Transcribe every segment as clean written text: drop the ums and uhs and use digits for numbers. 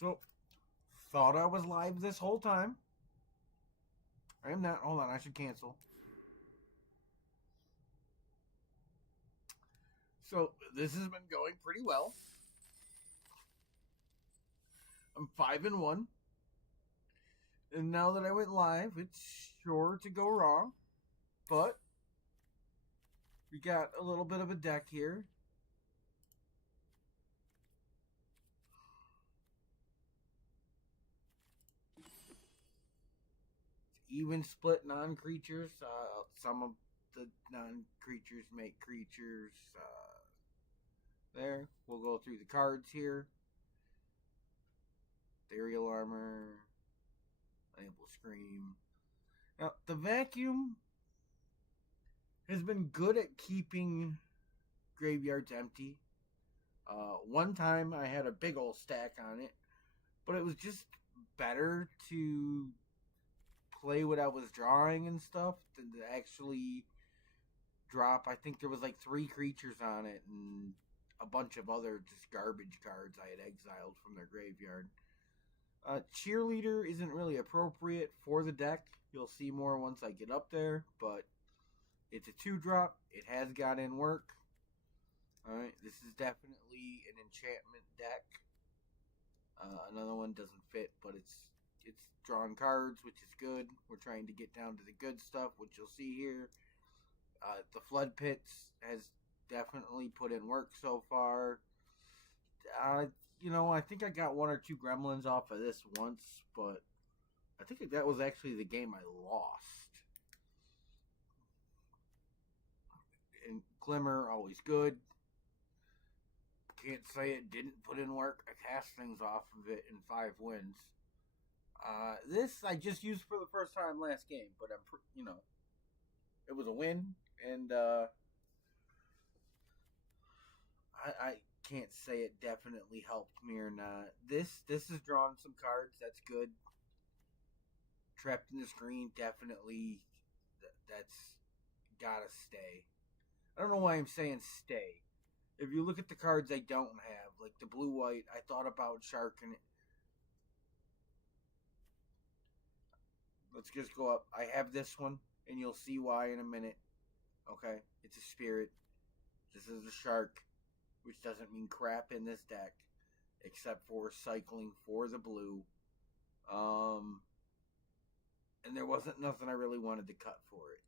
So, thought I was live this whole time. I am not. Hold on, I should cancel. So, this has been going pretty well. I'm 5-1. And now that I went live, it's sure to go wrong. But, we got a little bit of a deck here. Even split non-creatures. Some of the non-creatures make creatures. There. We'll go through the cards here. Ethereal Armor. Enable Scream. Now, the Vacuum has been good at keeping graveyards empty. One time I had a big old stack on it, but it was just better to play what I was drawing and stuff than to actually drop. I think there was like 3 creatures on it and a bunch of other just garbage cards I had exiled from their graveyard. Cheerleader isn't really appropriate for the deck. You'll see more once I get up there, but it's a 2-drop. It has got in work. Alright, this is definitely an enchantment deck. Another one doesn't fit, but it's drawing cards, which is good. We're trying to get down to the good stuff, which you'll see here. The Flood Pits has definitely put in work so far. I think I got 1 or 2 gremlins off of this once, but I think that was actually the game I lost. And Glimmer, always good. Can't say it didn't put in work. I cast things off of it in 5 wins. This I just used for the first time last game, but it was a win, and I can't say it definitely helped me or not. This is drawing some cards. That's good. Trapped in the Screen, definitely. That's gotta stay. I don't know why I'm saying stay. If you look at the cards I don't have, like the blue-white, I thought about sharking it. Let's just go up. I have this one, and you'll see why in a minute. Okay? It's a spirit. This is a shark, which doesn't mean crap in this deck, except for cycling for the blue. And there wasn't nothing I really wanted to cut for it.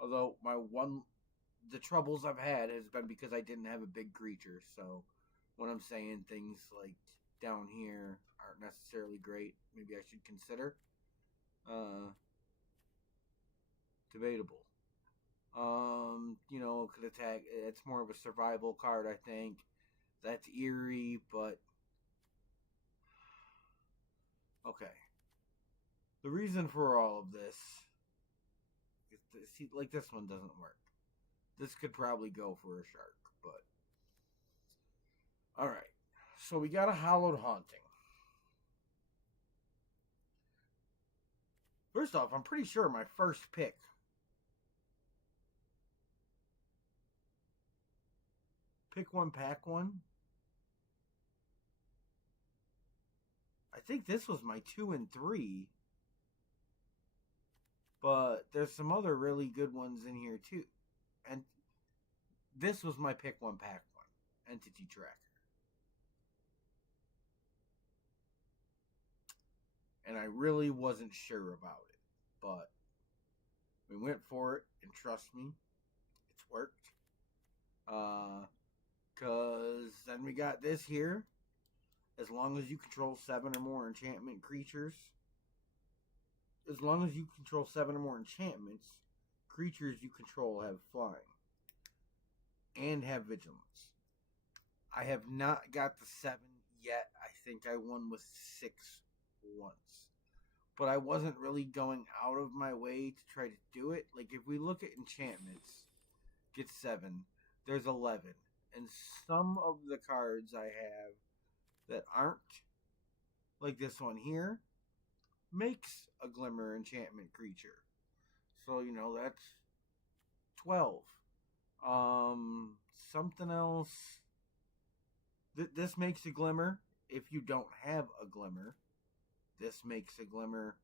Although the troubles I've had has been because I didn't have a big creature. So when I'm saying things like down here aren't necessarily great, maybe I should consider. Debatable. Could attack. It's more of a survival card, I think. That's eerie, but okay. The reason for all of this is see, like this one doesn't work. This could probably go for a shark, but all right. So we got a Hallowed Haunting. First off, I'm pretty sure my first pick one, pack one. I think this was my 2 and 3. But there's some other really good ones in here too. And this was my pick one, pack one. Entity Tracker. And I really wasn't sure about it. But we went for it, and trust me, it's worked. Because then we got this here. As long as you control 7 or more enchantment creatures. As long as you control 7 or more enchantments, creatures you control have flying. And have vigilance. I have not got the 7 yet. I think I won with 6 once. But I wasn't really going out of my way to try to do it. Like, if we look at enchantments, get 7, there's 11. And some of the cards I have that aren't, like this one here, makes a Glimmer enchantment creature. So, that's 12. Something else. This makes a glimmer. If you don't have a glimmer, this makes a glimmer.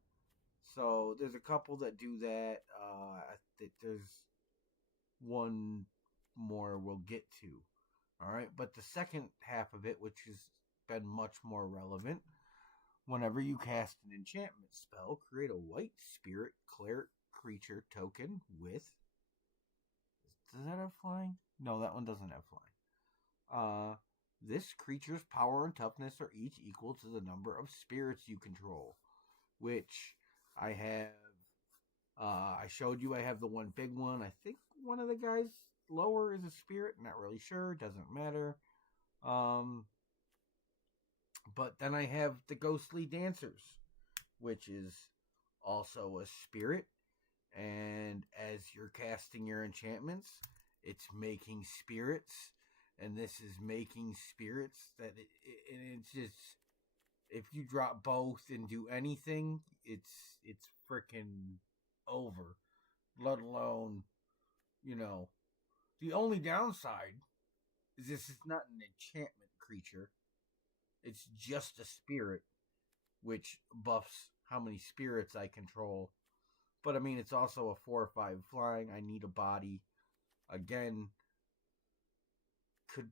So there's a couple that do that. I think there's one more we'll get to. All right, but the second half of it, which has been much more relevant, whenever you cast an enchantment spell, create a white spirit cleric creature token with. Does that have flying? No, that one doesn't have flying. This creature's power and toughness are each equal to the number of spirits you control, which I have. I showed you I have the one big one. I think one of the guys lower is a spirit. Not really sure. Doesn't matter. But then I have the ghostly dancers, which is also a spirit. And as you're casting your enchantments, it's making spirits, and this is making spirits that it's just, if you drop both and do anything, it's freaking over. Let alone, the only downside is this is not an enchantment creature. It's just a spirit, which buffs how many spirits I control. But I mean, it's also a 4 or 5 flying. I need a body. Again, could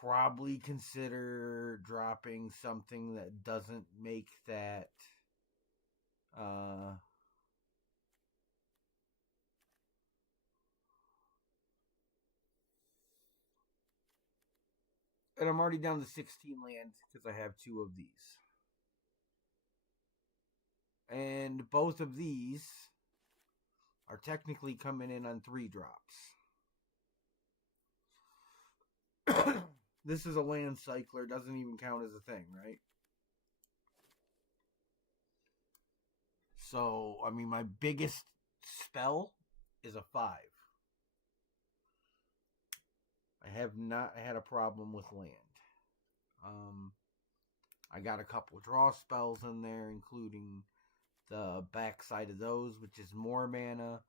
probably consider dropping something that doesn't make that and I'm already down to 16 land because I have 2 of these. And both of these are technically coming in on 3 drops. This is a land cycler, doesn't even count as a thing, right? So, I mean, my biggest spell is a 5. I have not had a problem with land. I got a couple of draw spells in there, including the backside of those, which is more mana,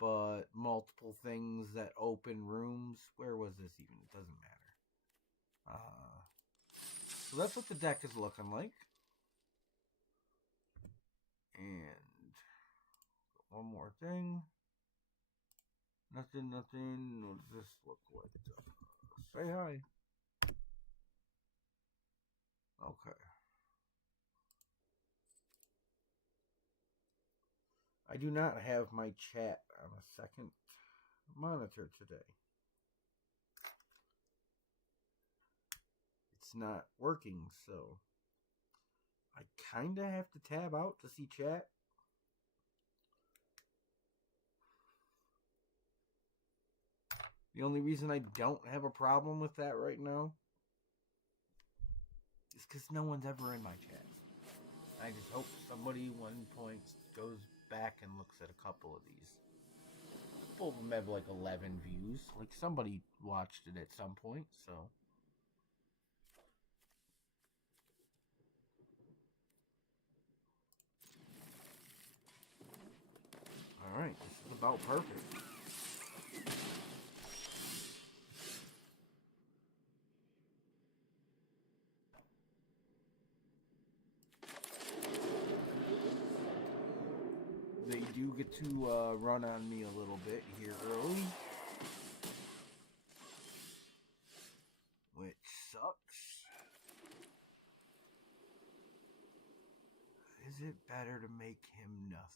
but multiple things that open rooms. Where was this even? It doesn't matter. So that's what the deck is looking like. And one more thing. Nothing. What does this look like? Say hi. Okay. I do not have my chat on a second monitor today. It's not working, so I kind of have to tab out to see chat. The only reason I don't have a problem with that right now is because no one's ever in my chat. I just hope somebody one point goes back and looks at a couple of these. A couple of them have like 11 views. Like somebody watched it at some point, so. Alright, this is about perfect. They do get to run on me a little bit here early, which sucks. Is it better to make him nothing?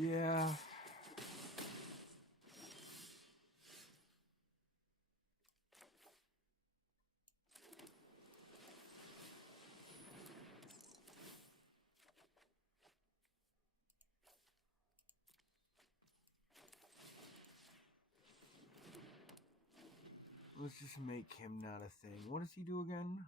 Yeah. Let's just make him not a thing. What does he do again?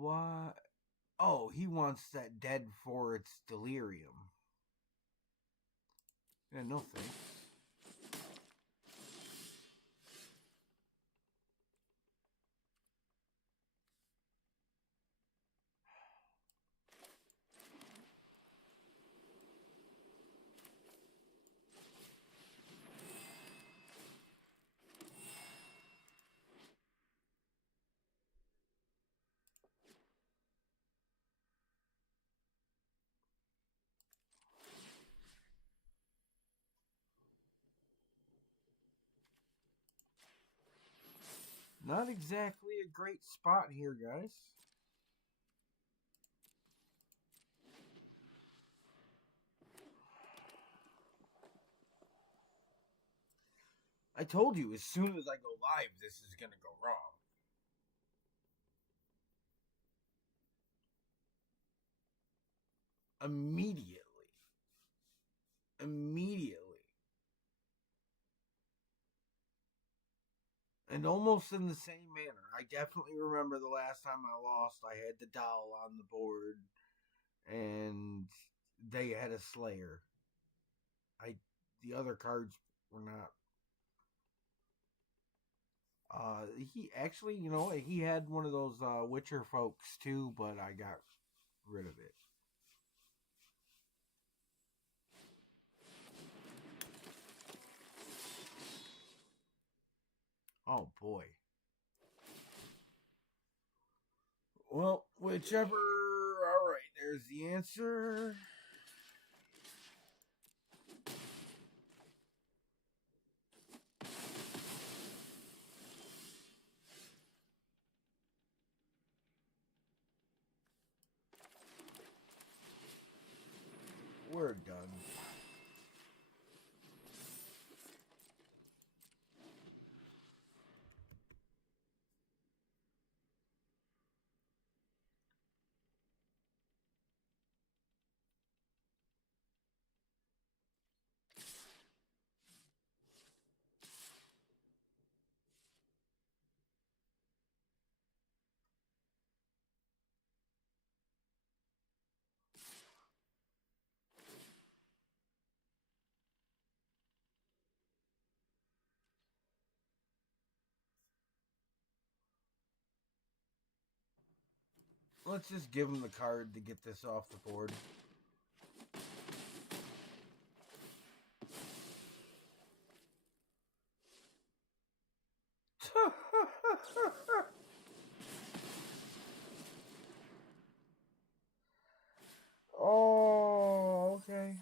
What? Oh, he wants that dead for its delirium. Yeah, no thanks. Not exactly a great spot here, guys. I told you, as soon as I go live, this is going to go wrong. Immediately. Immediately. And almost in the same manner. I definitely remember the last time I lost, I had the doll on the board, and they had a Slayer. The other cards were not. He actually, he had one of those Witcher folks too, but I got rid of it. Oh boy. Well, whichever. All right, there's the answer. We're done. Let's just give him the card to get this off the board. Oh, okay.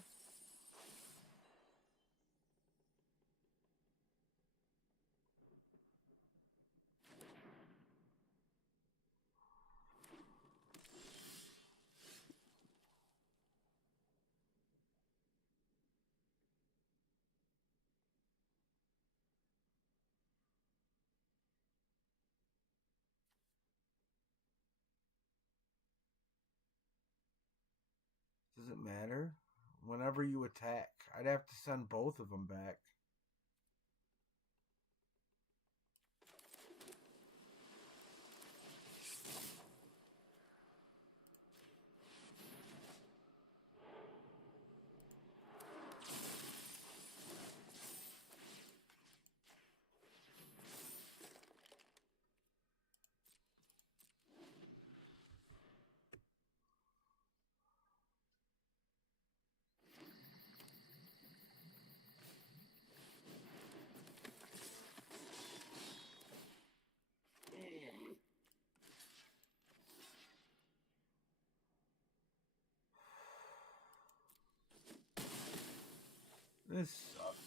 Does it matter? Whenever you attack, I'd have to send both of them back. This sucks.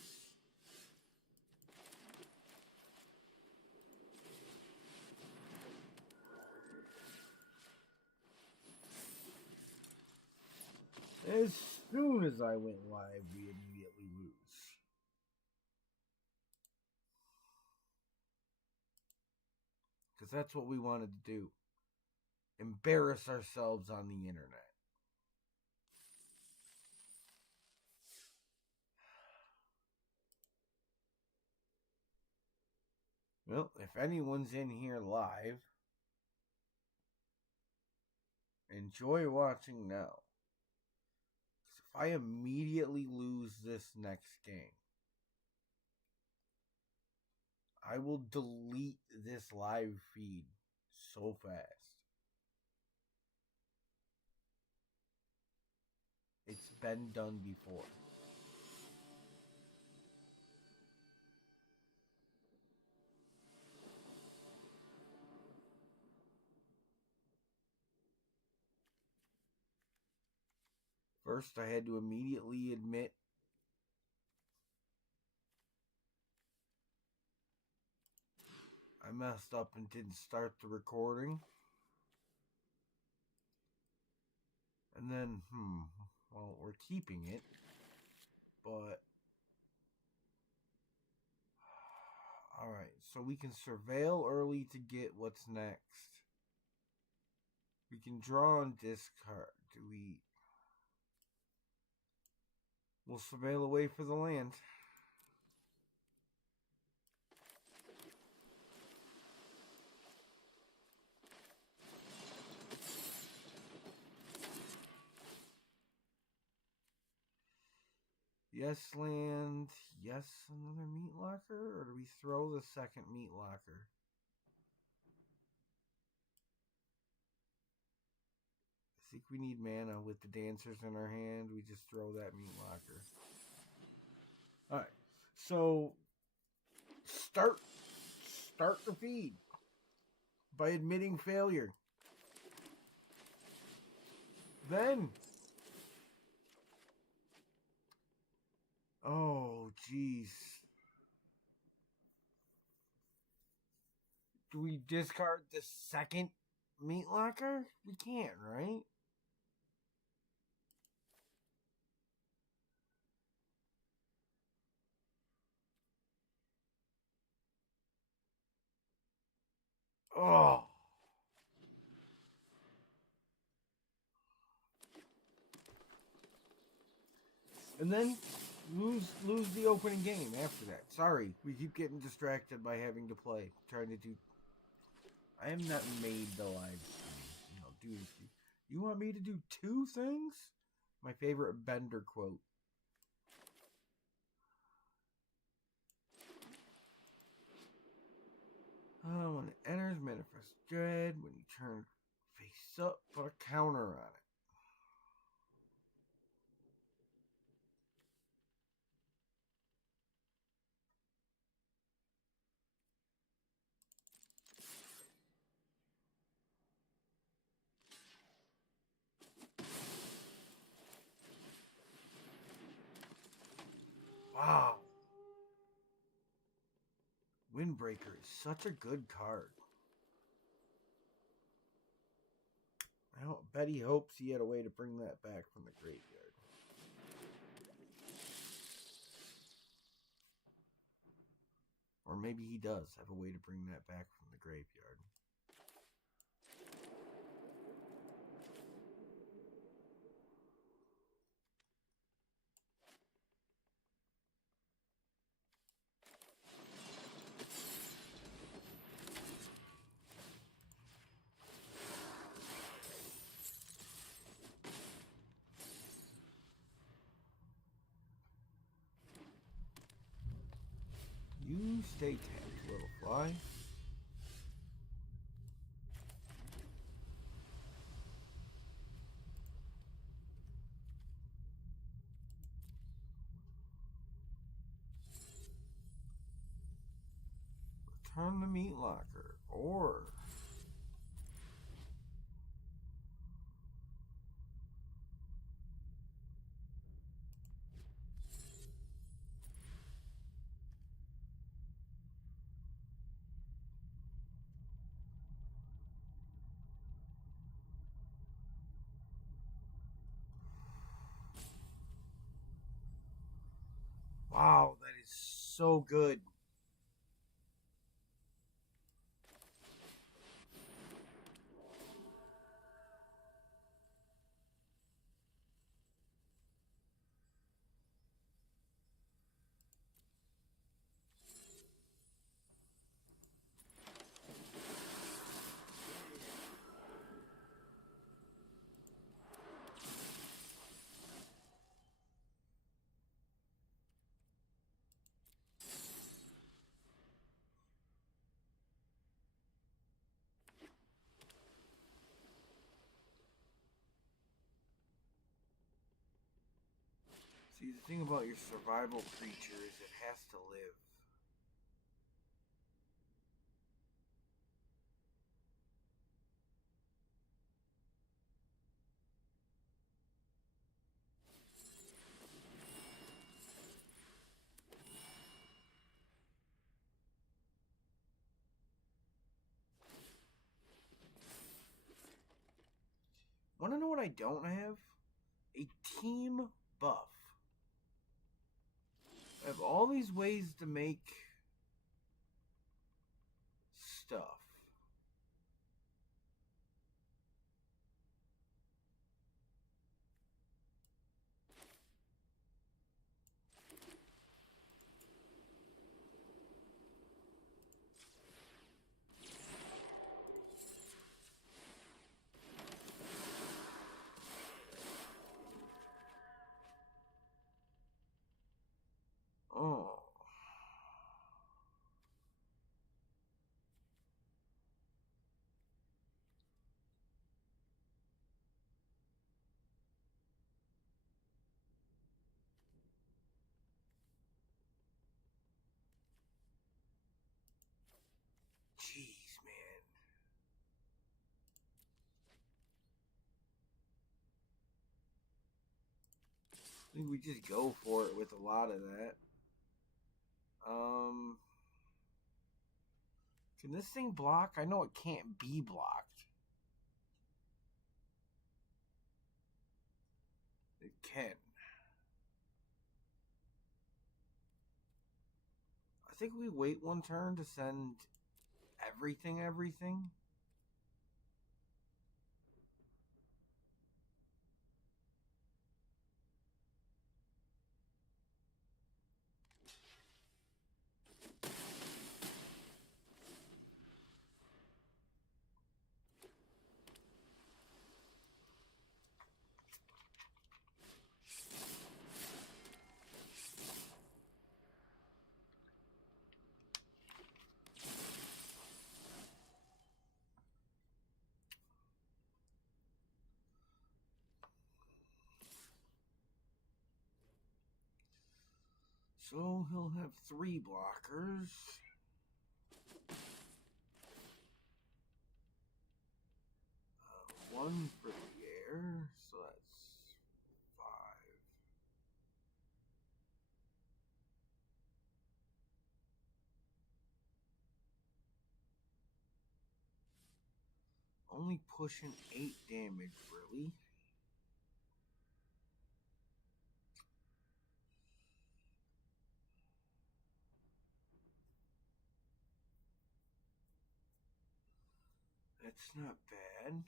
As soon as I went live, we immediately lose. Because that's what we wanted to do. Embarrass ourselves on the internet. Well, if anyone's in here live, Enjoy watching now. If I immediately lose this next game, I will delete this live feed so fast. It's been done before. First, I had to immediately admit I messed up and didn't start the recording. And then, well, we're keeping it, but alright, so we can surveil early to get what's next. We can draw and discard. We'll surveil away for the land. Yes, land. Yes, another meat locker? Or do we throw the second meat locker? I think we need mana with the dancers in our hand. We just throw that meat locker. Alright. So start the feed by admitting failure. Then oh jeez. Do we discard the second meat locker? We can't, right? Oh. And then lose the opening game after that. Sorry, we keep getting distracted by having to play. Trying to do. I have not made the live stream. Dude, you want me to do two things? My favorite Bender quote. When it enters Manifest Dread, when you turn face up, put a counter on it. Wow. Windbreaker is such a good card. I bet he hopes he had a way to bring that back from the graveyard. Or maybe he does have a way to bring that back from the graveyard. You stay tapped, little fly. Return the meat locker, or wow, that is so good. See, the thing about your survival creature is it has to live. Want to know what I don't have? A team buff. I have all these ways to make stuff. Oh. Jeez, man. I think we just go for it with a lot of that. Can this thing block? I know it can't be blocked. It can. I think we wait one turn to send everything. So he'll have 3 blockers. One for the air, so that's 5. Only pushing 8 damage, really. That's not bad.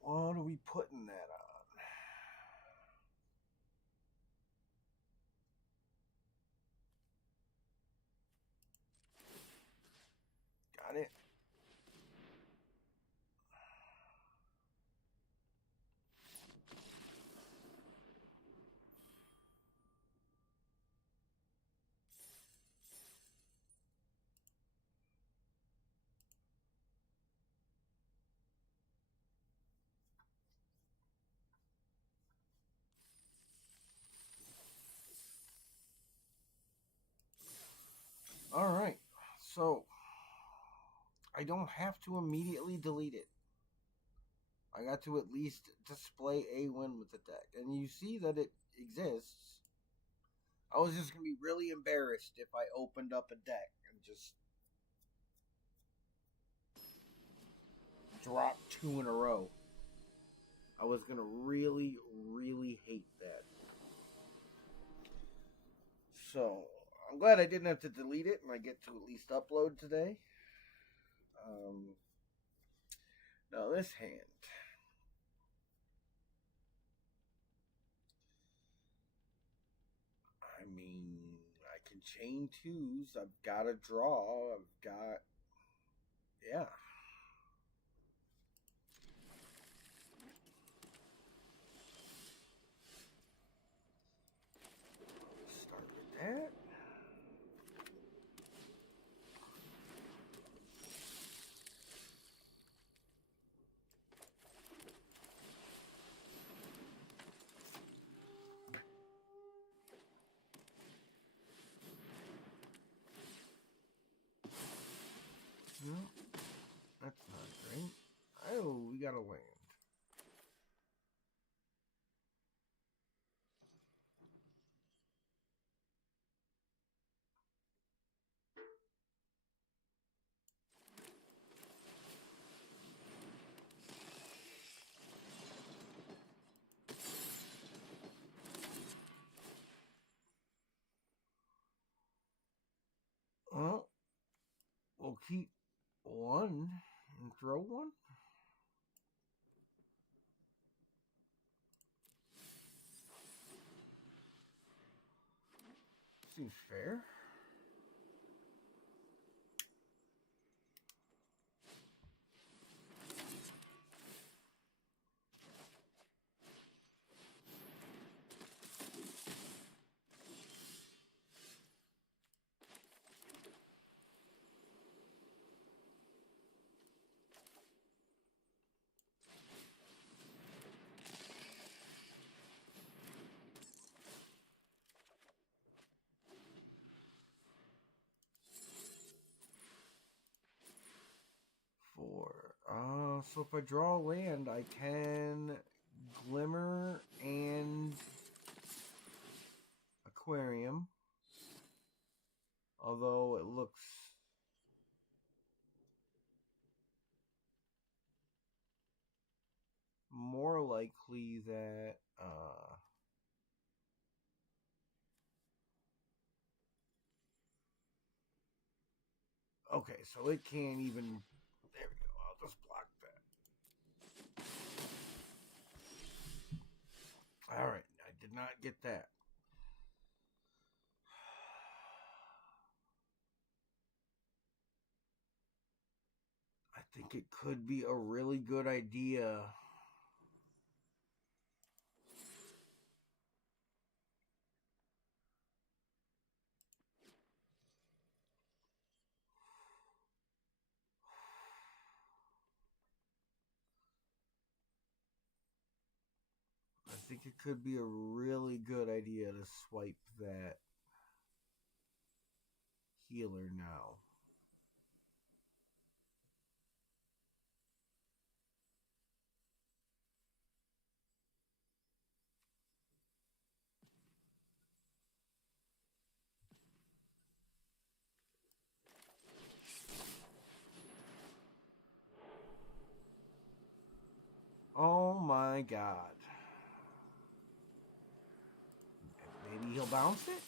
What are we putting that on? Got it. Alright, so I don't have to immediately delete it. I got to at least display a win with the deck. And you see that it exists. I was just going to be really embarrassed if I opened up a deck and just dropped 2 in a row. I was going to really, really hate that. So, I'm glad I didn't have to delete it and I get to at least upload today. Now, this hand. chain twos. I've got a draw. I've got, yeah. Start with that. No, that's not great. Oh, we got a land. Well, we'll keep one and throw one. Seems fair. Four. So if I draw land, I can Glimmer and Aquarium. Although it looks more likely that okay, so it can't even. There we go. I'll just block that. All right, I did not get that. I think it could be a really good idea. I think it could be a really good idea to swipe that healer now. Oh my god. Maybe he'll bounce it?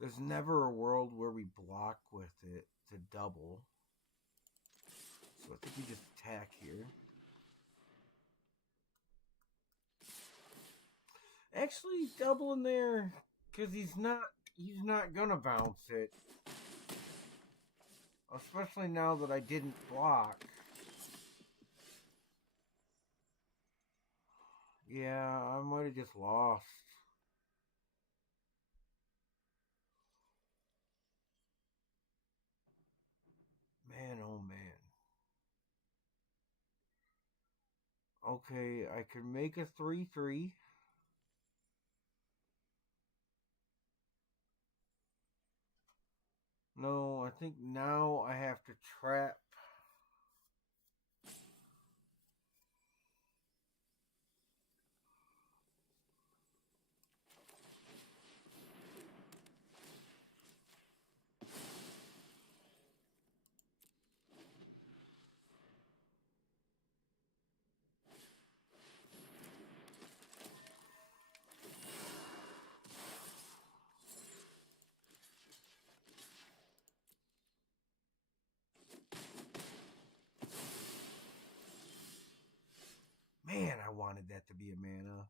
There's never a world where we block with it to double. So I think we just attack here. Actually, double in there because he's not gonna bounce it. Especially now that I didn't block. Yeah, I might have just lost. Man, oh man. Okay, I can make a 3-3. No, I think now I have to trap. wanted that to be a mana.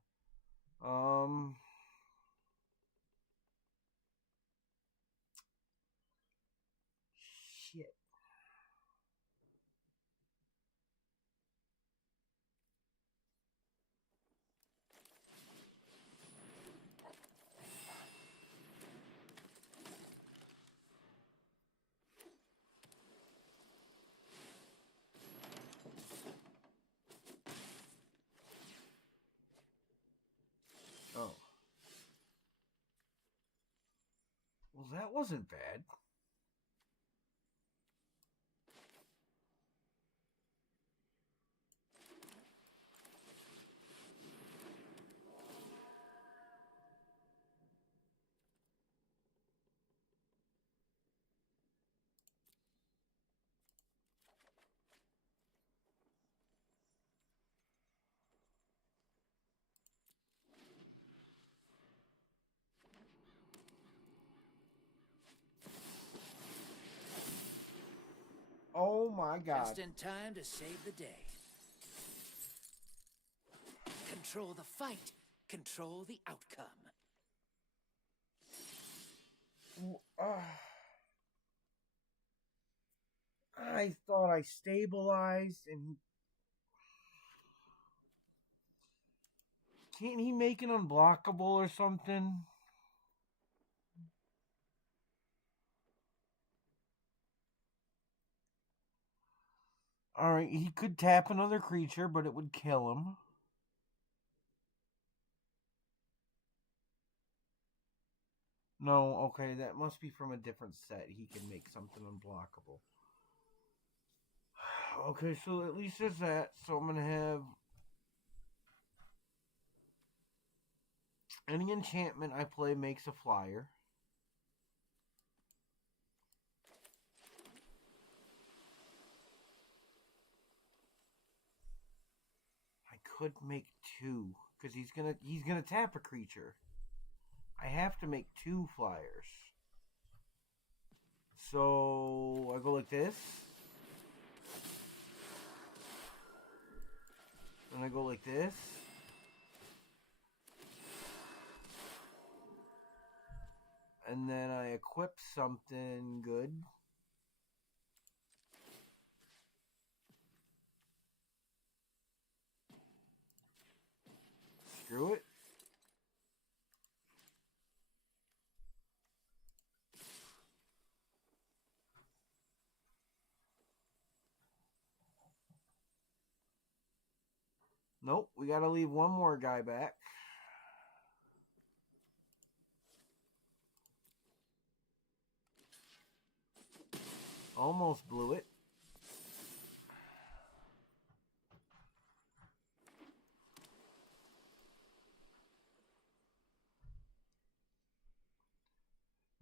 Shit. Oh. Well, that wasn't bad. Oh my god. Just in time to save the day. Control the fight. Control the outcome. I thought I stabilized and... Can't he make an unblockable or something? Alright, he could tap another creature, but it would kill him. No, okay, that must be from a different set. He can make something unblockable. Okay, so at least there's that. So I'm going to have... Any enchantment I play makes a flyer. I could make two, because he's gonna tap a creature. I have to make two flyers. So I go like this. And I go like this. And then I equip something good. Screw it. Nope, we gotta leave one more guy back. Almost blew it.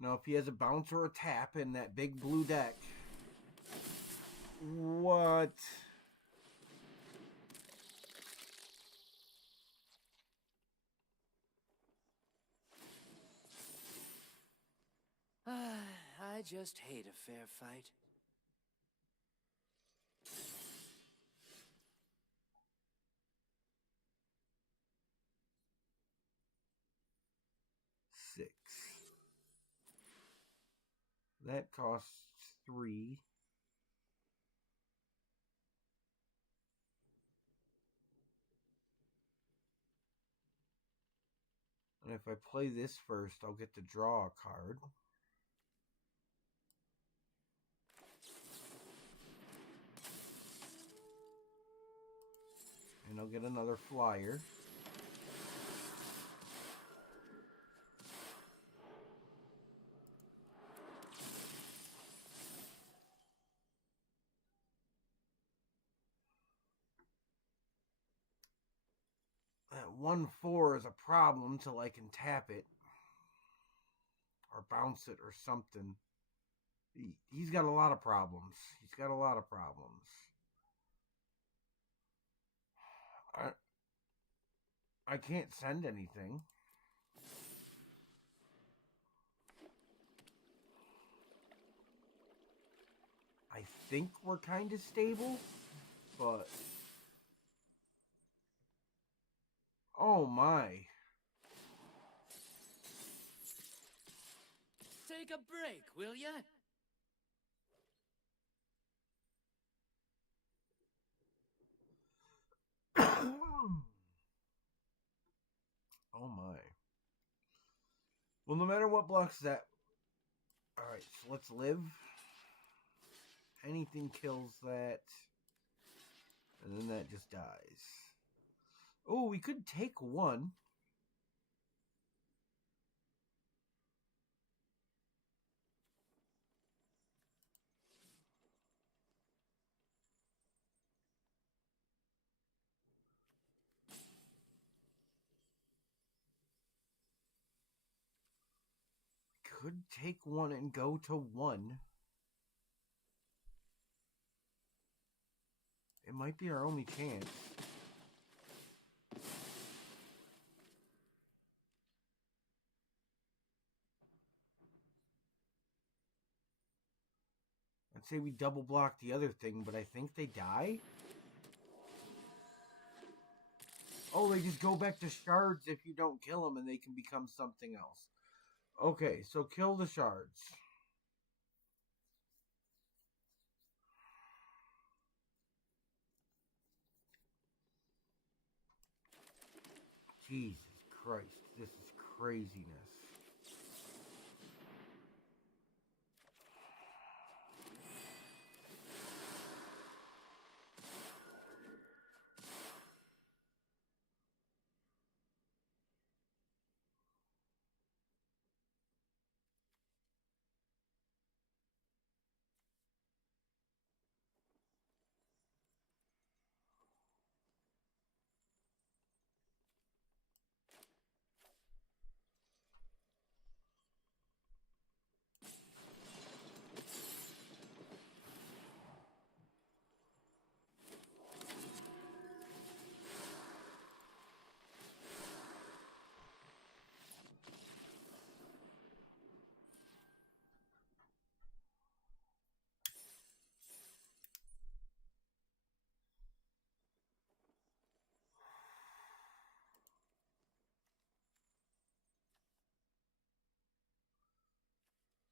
Now, if he has a bounce or a tap in that big blue deck... What? I just hate a fair fight. Six. That costs 3. And if I play this first, I'll get to draw a card. And I'll get another flyer. That 1/4 is a problem till I can tap it. Or bounce it or something. He's got a lot of problems. He's got a lot of problems. I can't send anything. I think we're kind of stable, but... Oh my. Take a break, will ya? Oh my. Well, no matter what blocks that. Alright, so let's live. Anything kills that. And then that just dies. Oh, we could take one. Could take one and go to one. It might be our only chance. I'd say we double block the other thing, but I think they die. Oh, they just go back to shards if you don't kill them, and they can become something else. Okay, so kill the shards. Jesus Christ, this is craziness.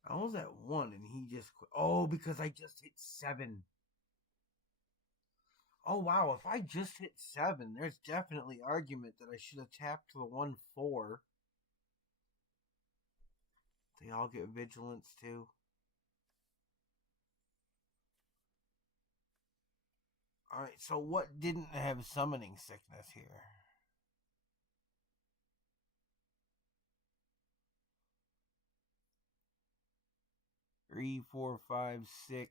I was at one and he just quit. Oh, because I just hit 7. Oh, wow. If I just hit 7, there's definitely argument that I should have tapped the 1-4. They all get vigilance too. Alright, so what didn't have summoning sickness here? 3, 4, 5, 6.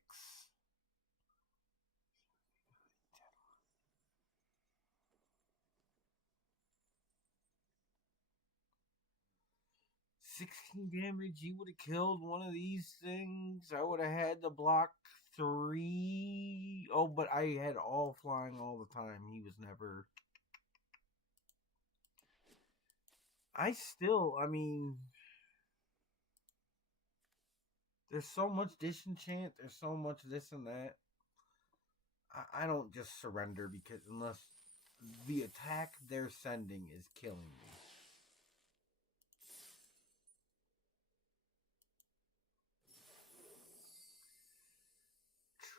16 damage, he would have killed one of these things. I would have had to block 3. Oh, but I had all flying all the time. He was never. I mean, there's so much disenchant, there's so much this and that. I don't just surrender because unless the attack they're sending is killing me.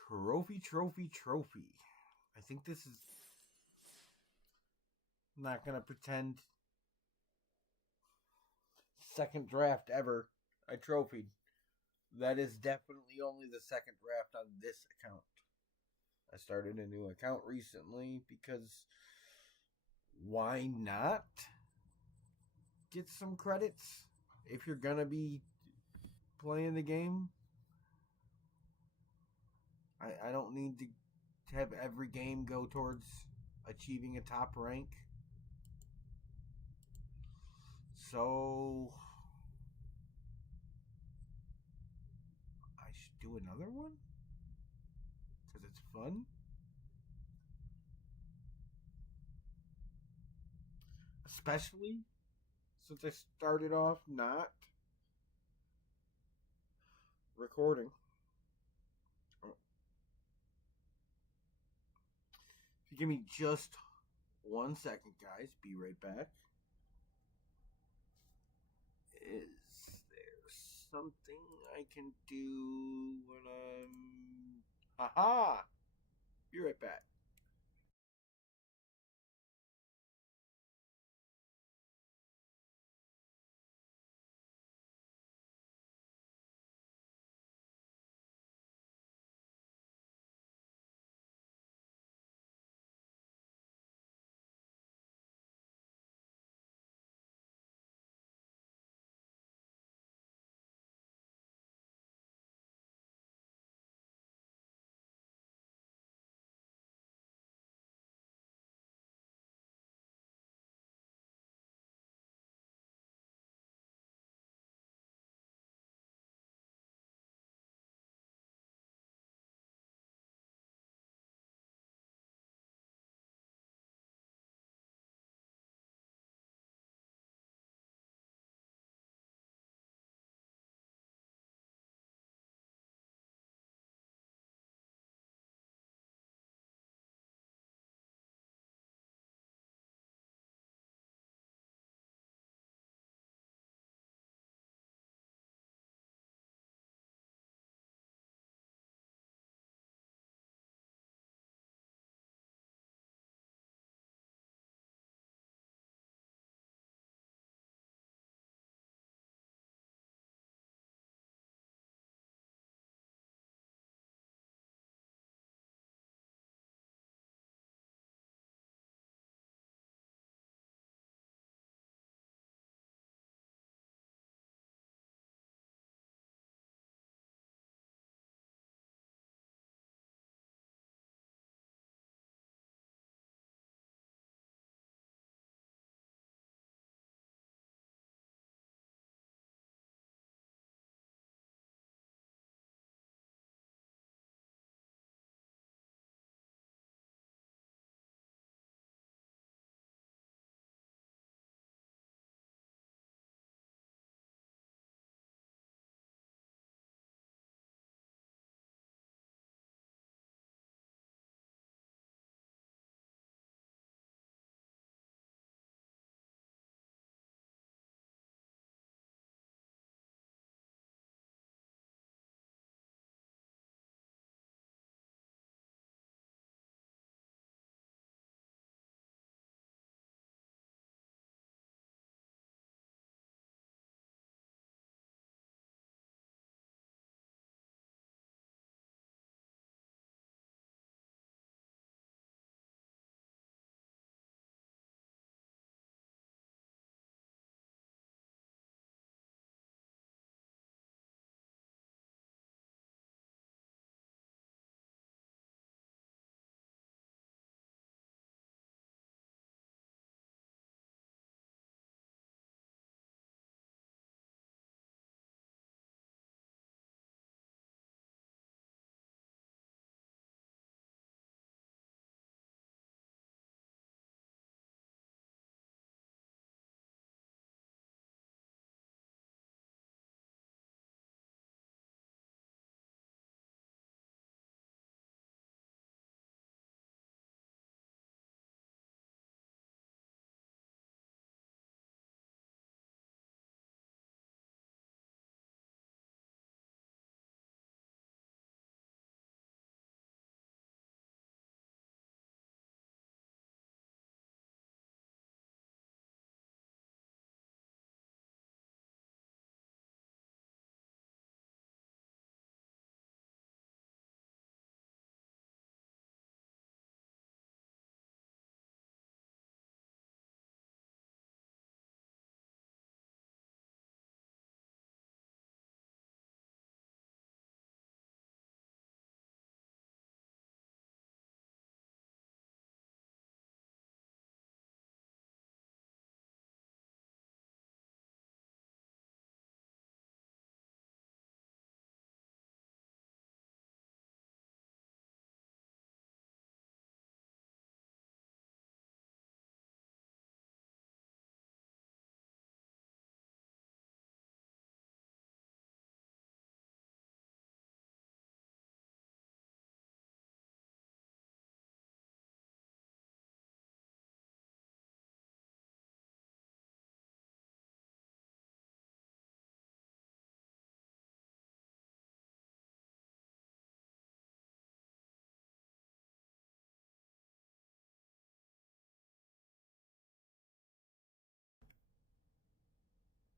Trophy, trophy, trophy. I think this is not going to pretend second draft ever. I trophied. That is definitely only the second draft on this account. I started a new account recently because why not get some credits if you're going to be playing the game? I don't need to have every game go towards achieving a top rank. So I should do another one because it's fun. Especially since I started off not recording. If you give me just 1 second, guys. Be right back. Is there something I can do when I'm. Haha! Be right back.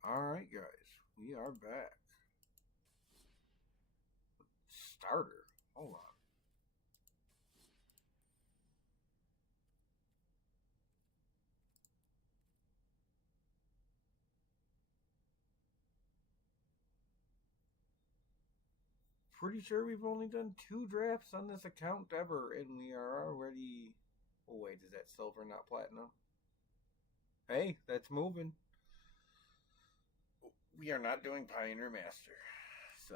Alright, guys. We are back. Starter. Hold on. Pretty sure we've only done 2 drafts on this account ever, and we are already... Oh, wait, is that silver, not platinum? Hey, that's moving. We are not doing Pioneer Master, so...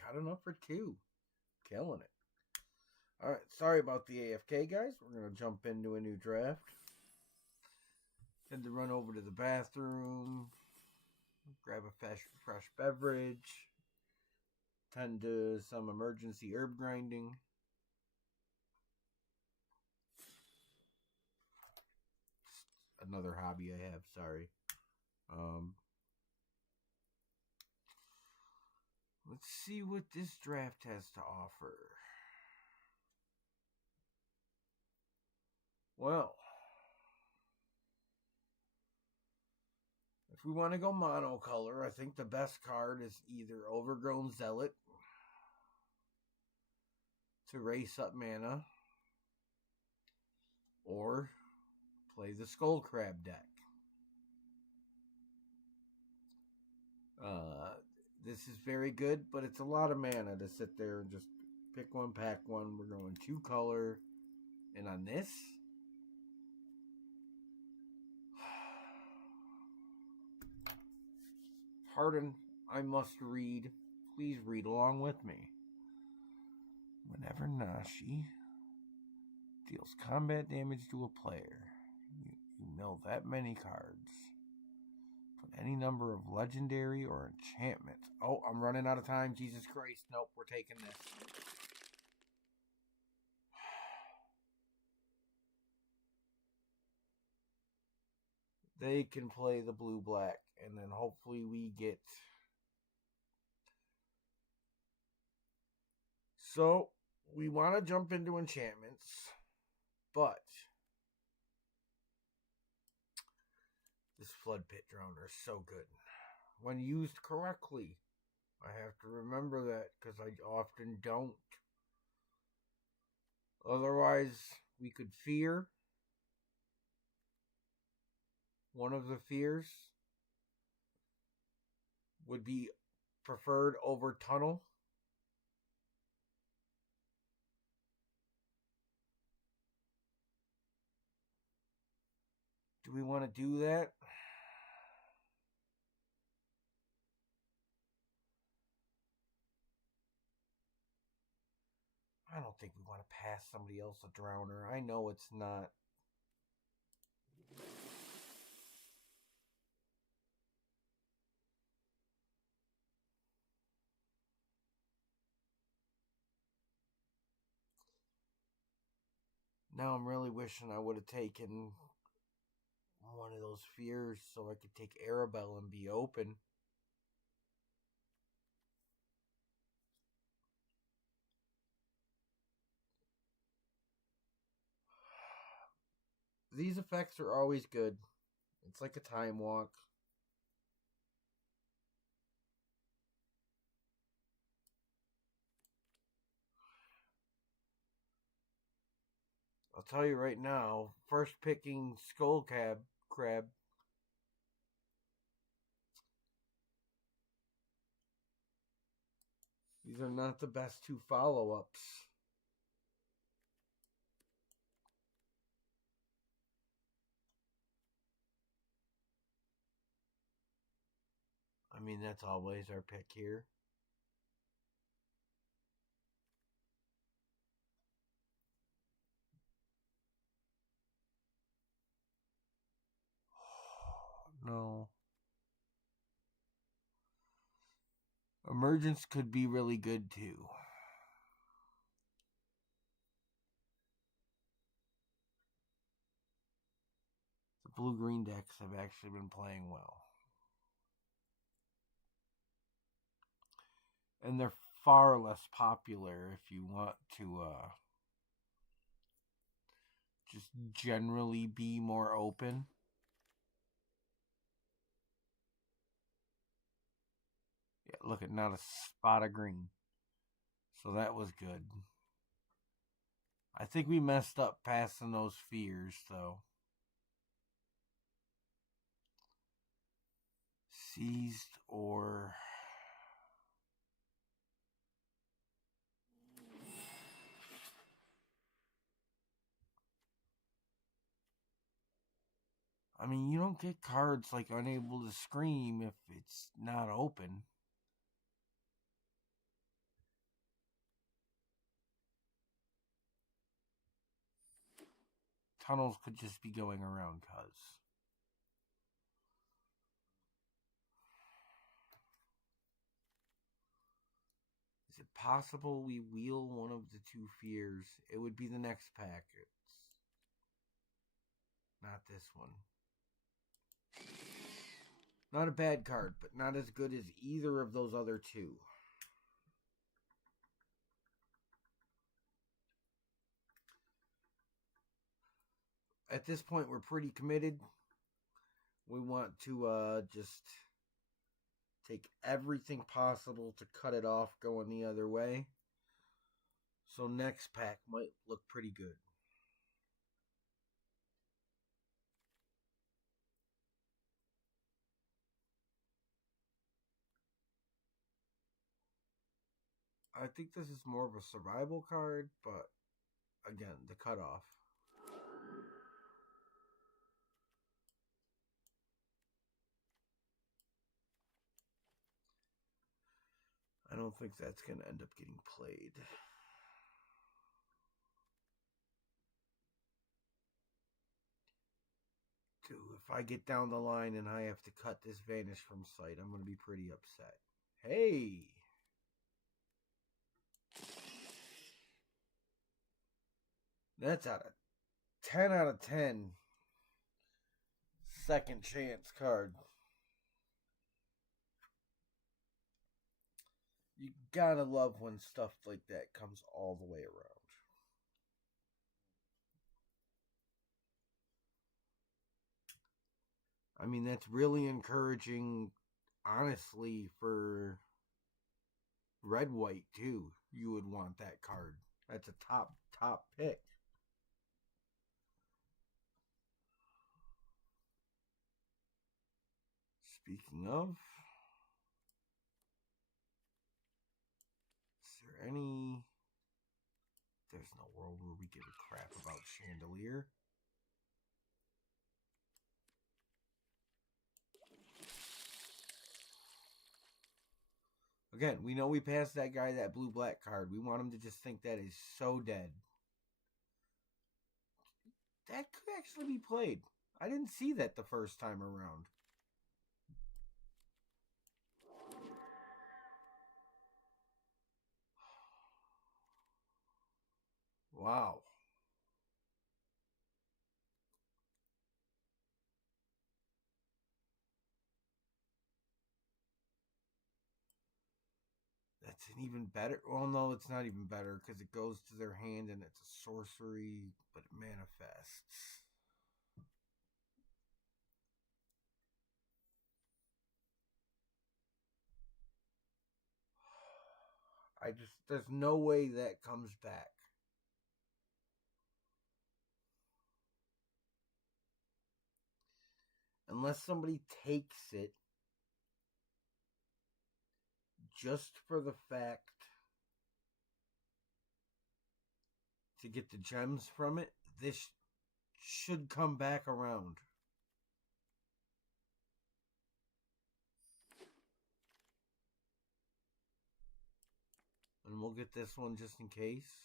Got enough for 2. Killing it. Alright, sorry about the AFK, guys. We're going to jump into a new draft. Had to run over to the bathroom, grab a fresh beverage, tend to some emergency herb grinding. Another hobby I have, sorry. Let's see what this draft has to offer. Well, if we want to go monocolor, I think the best card is either Overgrown Zealot to race up mana, or play the Skull Crab deck. This is very good, but it's a lot of mana to sit there and just pick one, pack one. We're going 2 color. And on this, pardon, I must read. Please read along with me. Whenever Nashi deals combat damage to a player, you mill that many cards. Put any number of legendary or enchantments. Oh, I'm running out of time. Jesus Christ. Nope, we're taking this. They can play the blue-black, and then hopefully we get... So, we want to jump into enchantments, but this Flood Pit Drowner is so good. When used correctly, I have to remember that because I often don't. Otherwise, we could fear. One of the fears would be preferred over tunnel. Do we want to do that? I don't think we want to pass somebody else a Drowner. I know it's not. Now I'm really wishing I would have taken one of those fears so I could take Arabelle and be open. These effects are always good. It's like a time walk. I'll tell you right now, first picking Skull Crab. These are not the best 2 follow-ups. I mean, that's always our pick here. No. Emergence could be really good too. The blue-green decks have actually been playing well. And they're far less popular if you want to just generally be more open. Yeah, look at not a spot of green. So that was good. I think we messed up passing those fears though. Seized or I mean, you don't get cards like Unable to Scream if it's not open. Tunnels could just be going around cuz. Is it possible we wheel one of the two fears? It would be the next pack. It's not this one. Not a bad card, but not as good as either of those other two. At this point, we're pretty committed. We want to just take everything possible to cut it off going the other way. So next pack might look pretty good. I think this is more of a survival card, but again, the cutoff. I don't think that's going to end up getting played. Dude, if I get down the line and I have to cut this Vanish from sight, I'm going to be pretty upset. Hey! That's out of 10 out of 10. Second chance card. You gotta love when stuff like that comes all the way around. I mean, that's really encouraging, honestly, for red white too. You would want that card. That's a top pick. Speaking of, is there any? There's no world where we give a crap about Chandelier. Again, we know we passed that guy that blue-black card. We want him to just think that is so dead. That could actually be played. I didn't see that the first time around. Wow. That's an even better. Well, no, it's not even better because it goes to their hand and it's a sorcery, but it manifests. There's no way that comes back. Unless somebody takes it just for the fact to get the gems from it, this should come back around. And we'll get this one just in case.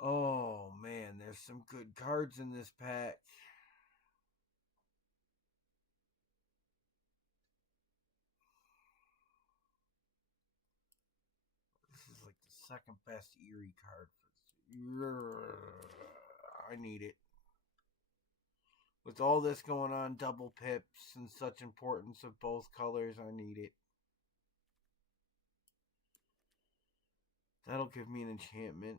Oh man, there's some good cards in this pack. This is like the second best Eerie card. I need it. With all this going on, double pips and such importance of both colors, I need it. That'll give me an enchantment.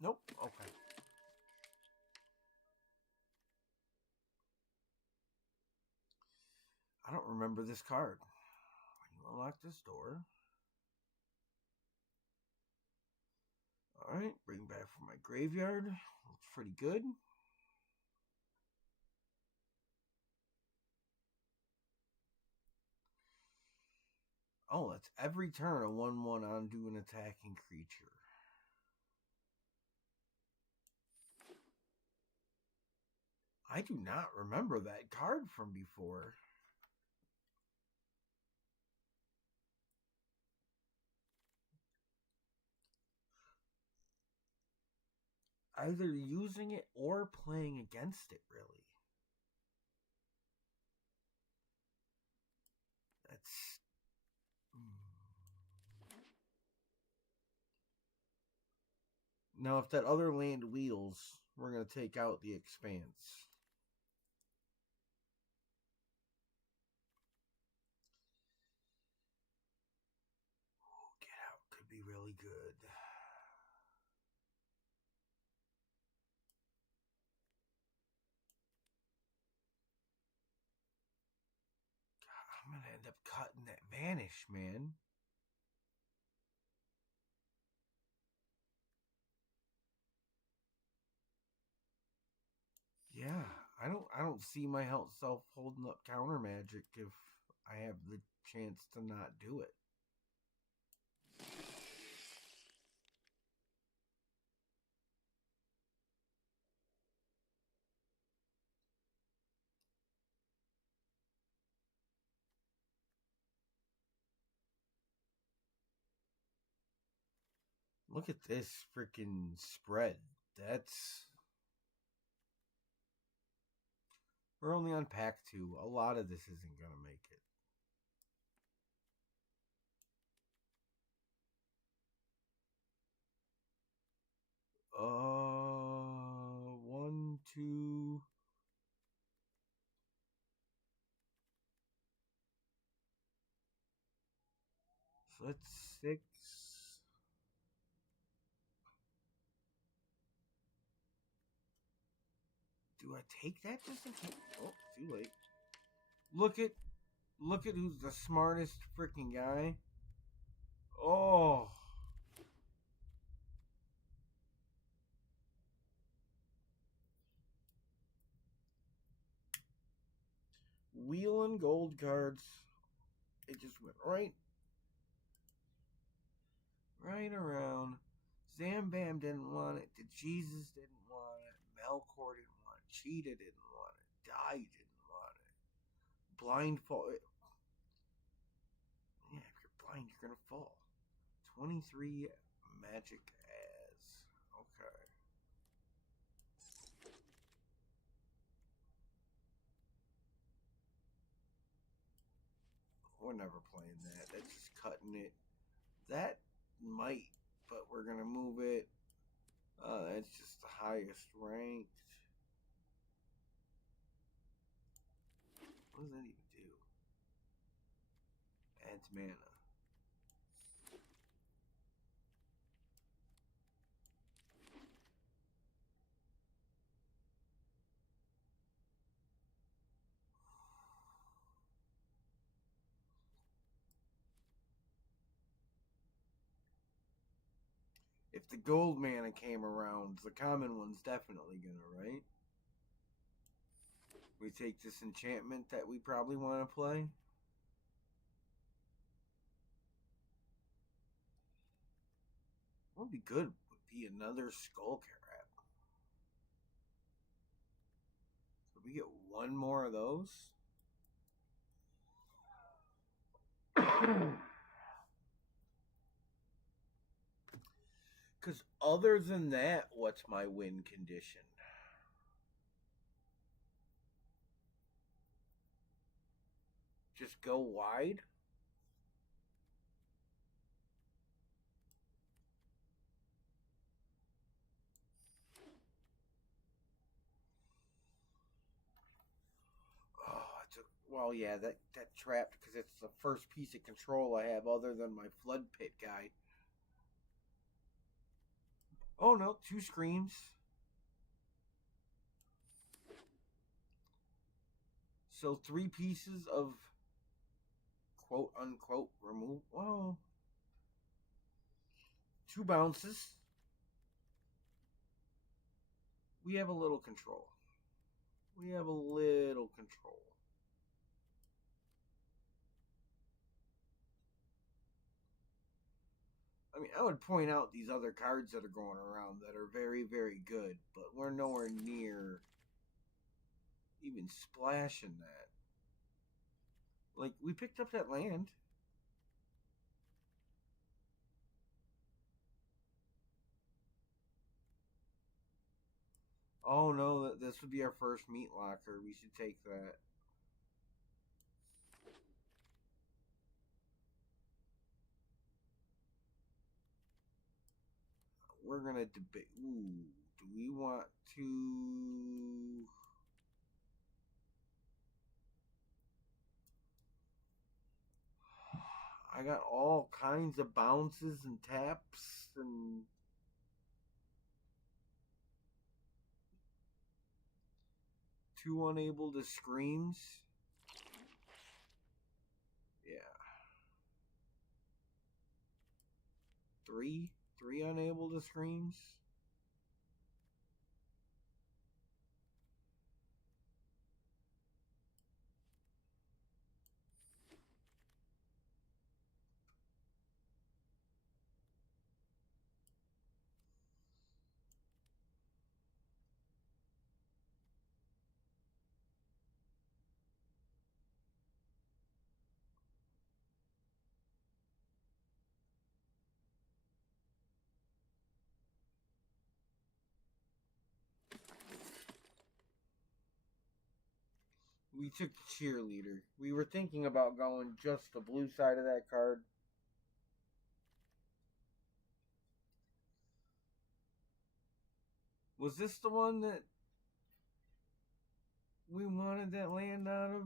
Nope. Okay. I don't remember this card. When you unlock this door. Alright, bring back from my graveyard. Looks pretty good. Oh, that's every turn a 1/1 undo an attacking creature. I do not remember that card from before. Either using it or playing against it, really. That's... Now, if that other land wheels, we're going to take out the Expanse. Ooh, Get Out could be really good. I'm going to end up cutting that Vanish, man. Yeah, I don't see myself holding up counter magic if I have the chance to not do it. Look at this freaking spread. We're only on pack 2. A lot of this isn't going to make it. One, two. So that's 6. Do I take that just in case? Oh, too late. Look at who's the smartest freaking guy. Oh. Wheeling gold cards. It just went right around. Zambam didn't want it. The Jesus didn't want it. Melkor didn't want it. Cheetah didn't want it. Die didn't want it. Blindfold. Yeah, if you're blind, you're gonna fall. 23 magic as. Okay. We're never playing that. That's just cutting it. That might, but we're gonna move it. That's just the highest ranked. What does that even do? Adds mana. If the gold mana came around, the common one's definitely gonna, right? We take this enchantment that we probably want to play. What would be good would be another Skull Carrot. Could we get one more of those? Because other than that, what's my win condition? Just go wide? Well, yeah, that trapped because it's the first piece of control I have other than my flood pit guy. Oh no, 2 screams. So 3 pieces of quote unquote remove. Well, 2 bounces. We have a little control. We have a little control. I mean, I would point out these other cards that are going around that are very, very good, but we're nowhere near even splashing that. Like, we picked up that land. Oh no, this would be our first meat locker. We should take that. We're gonna debate. Ooh, do we want to? I got all kinds of bounces and taps and 2 unable to screams. Yeah. 3 unable to screams. We took the cheerleader. We were thinking about going just the blue side of that card. Was this the one that we wanted that land out of?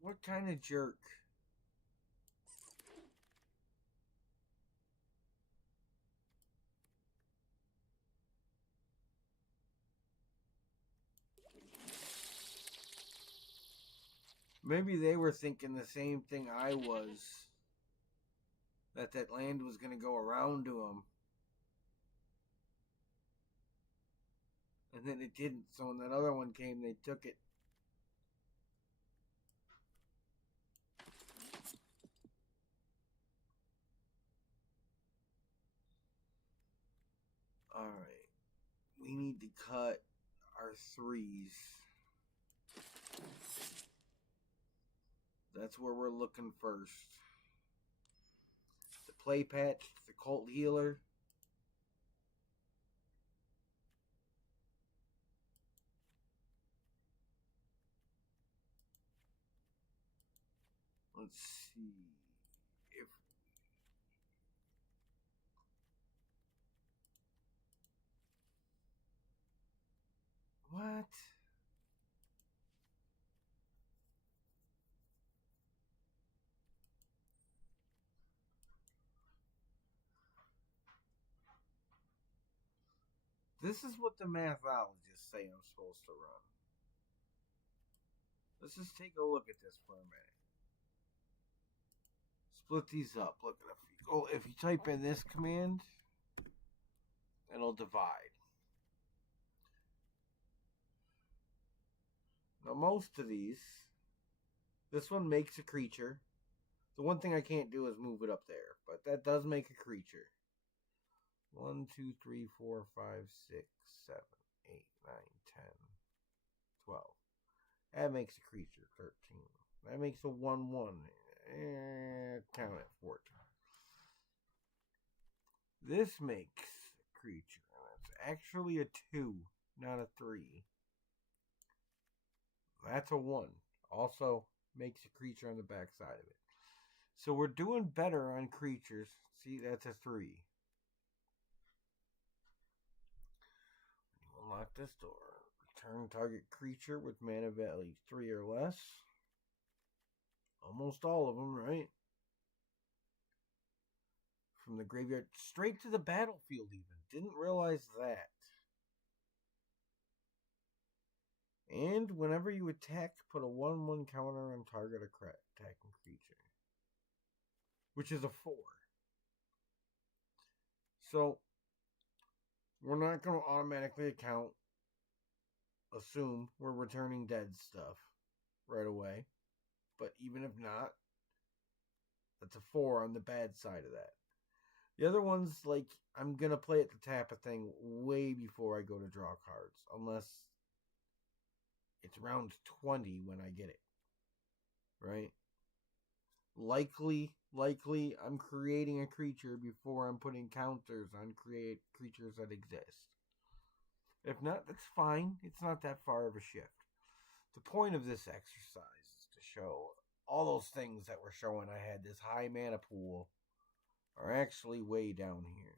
What kind of jerk? Maybe they were thinking the same thing I was. That land was going to go around to them. And then it didn't. So when that other one came, they took it. Alright. We need to cut our 3s. That's where we're looking first. The play patch, the cult healer. Let's see if what? This is what the mathologists say I'm supposed to run. Let's just take a look at this for a minute. Split these up. Look at if you type in this command, it'll divide. Now most of these, this one makes a creature. The one thing I can't do is move it up there, but that does make a creature. 1, 2, 3, 4, 5, 6, 7, 8, 9, 10, 12. That makes a creature. 13. That makes a 1/1. Count it 14. This makes a creature. It's actually a 2, not a 3. That's a 1. Also makes a creature on the back side of it. So we're doing better on creatures. See, that's a 3. this door. Return target creature with mana value 3 or less. Almost all of them, right? From the graveyard straight to the battlefield, even. Didn't realize that. And whenever you attack, put a 1/1 counter on target attacking creature, which is a 4. So, we're not going to automatically assume we're returning dead stuff right away. But even if not, that's a 4 on the bad side of that. The other ones, like, I'm going to play at the tap a thing way before I go to draw cards. Unless it's round 20 when I get it. Right? Likely, I'm creating a creature before I'm putting counters on creatures that exist. If not, that's fine. It's not that far of a shift. The point of this exercise is to show all those things that were showing I had this high mana pool are actually way down here.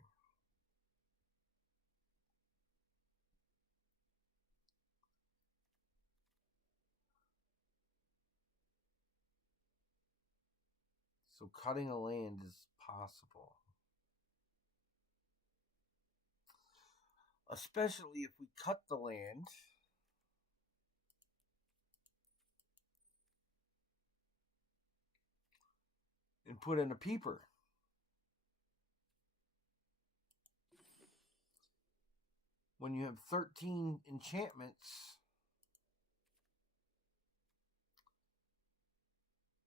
So cutting a land is possible. Especially if we cut the land and put in a peeper. When you have 13 enchantments,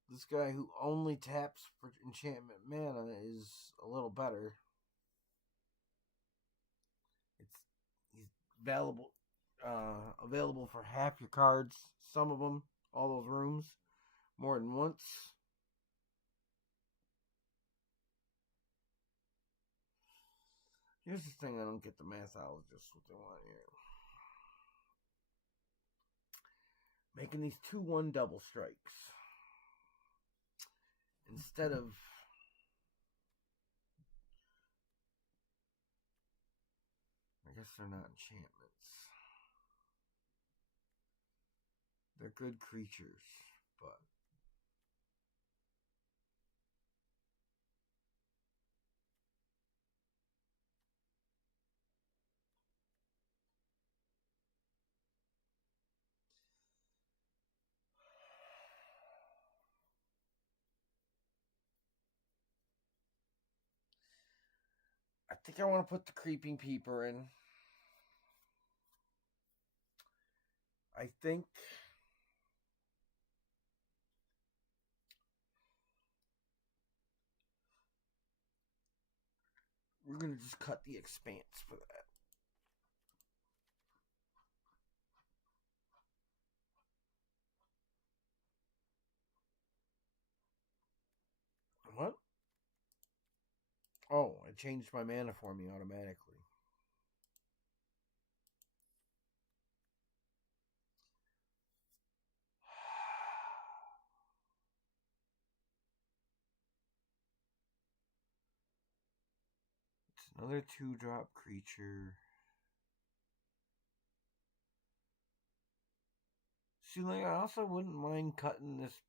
this guy who only taps for enchantment mana is a little better. He's available for half your cards, some of them, all those rooms, more than once. Here's the thing I don't get the mathologists what they want here. Making these 2/1 double strikes. Instead of I guess they're not enchantments. They're good creatures, but I think I want to put the Creeping Peeper in. I think we're going to just cut the Expanse for that. What? Oh, it changed my mana for me automatically. It's another 2-drop creature. See, like, I also wouldn't mind cutting this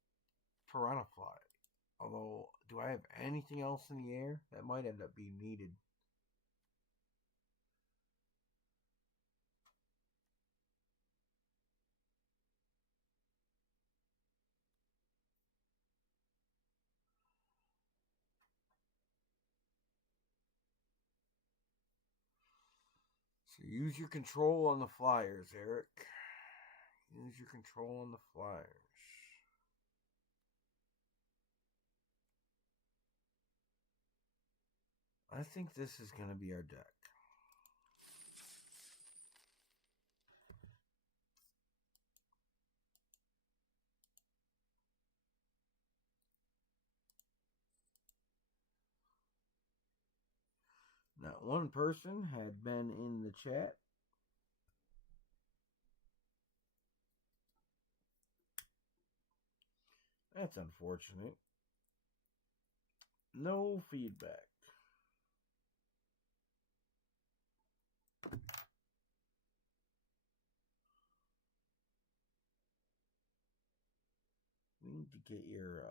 Piranha Fly. Although, do I have anything else in the air? That might end up being needed. So use your control on the flyers, Eric. Use your control on the flyers. I think this is going to be our deck. Not one person had been in the chat. That's unfortunate. No feedback. need to get your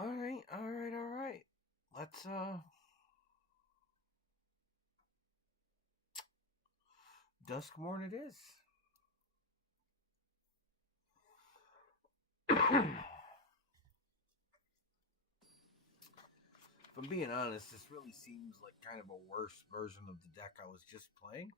all right. Let's Duskmorn it is. If I'm being honest, this really seems like kind of a worse version of the deck I was just playing.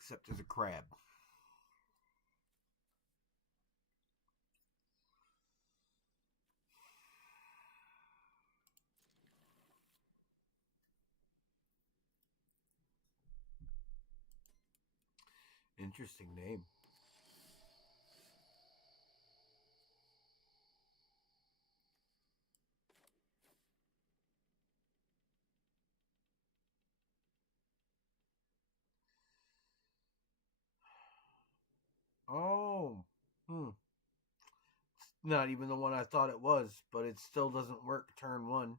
Except there's a crab. Interesting name. Oh. Not even the one I thought it was, but it still doesn't work turn one.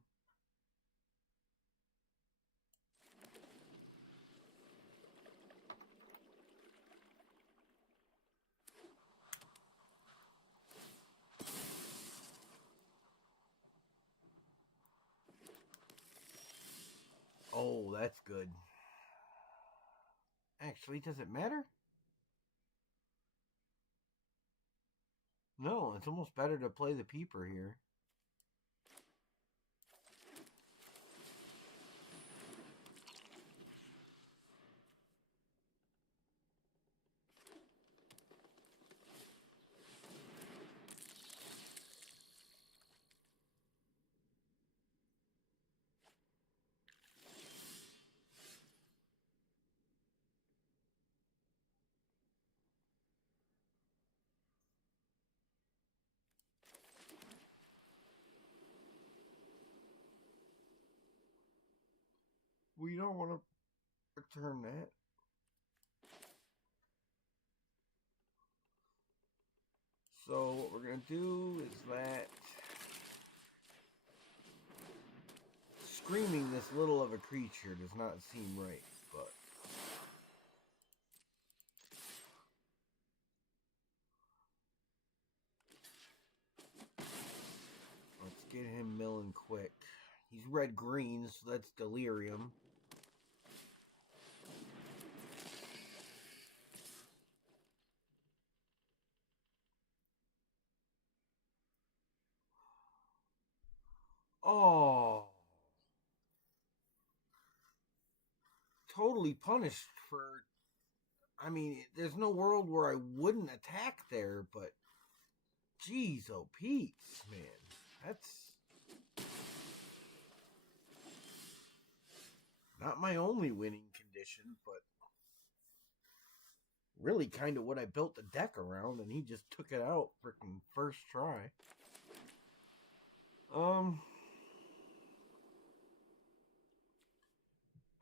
Oh, that's good. Actually, does it matter? No, it's almost better to play the peeper here. We don't want to return that. So what we're going to do is that screaming this little of a creature does not seem right, but let's get him milling quick. He's red-green, so that's delirium. Oh. Totally punished for... I mean, there's no world where I wouldn't attack there, but... Jeez, oh, Pete's, man. That's... not my only winning condition, but... really kind of what I built the deck around, and he just took it out freaking first try.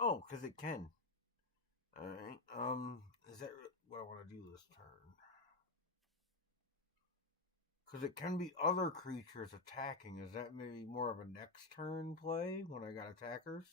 Oh, because it can. Alright, is that what I want to do this turn? Because it can be other creatures attacking. Is that maybe more of a next turn play when I got attackers?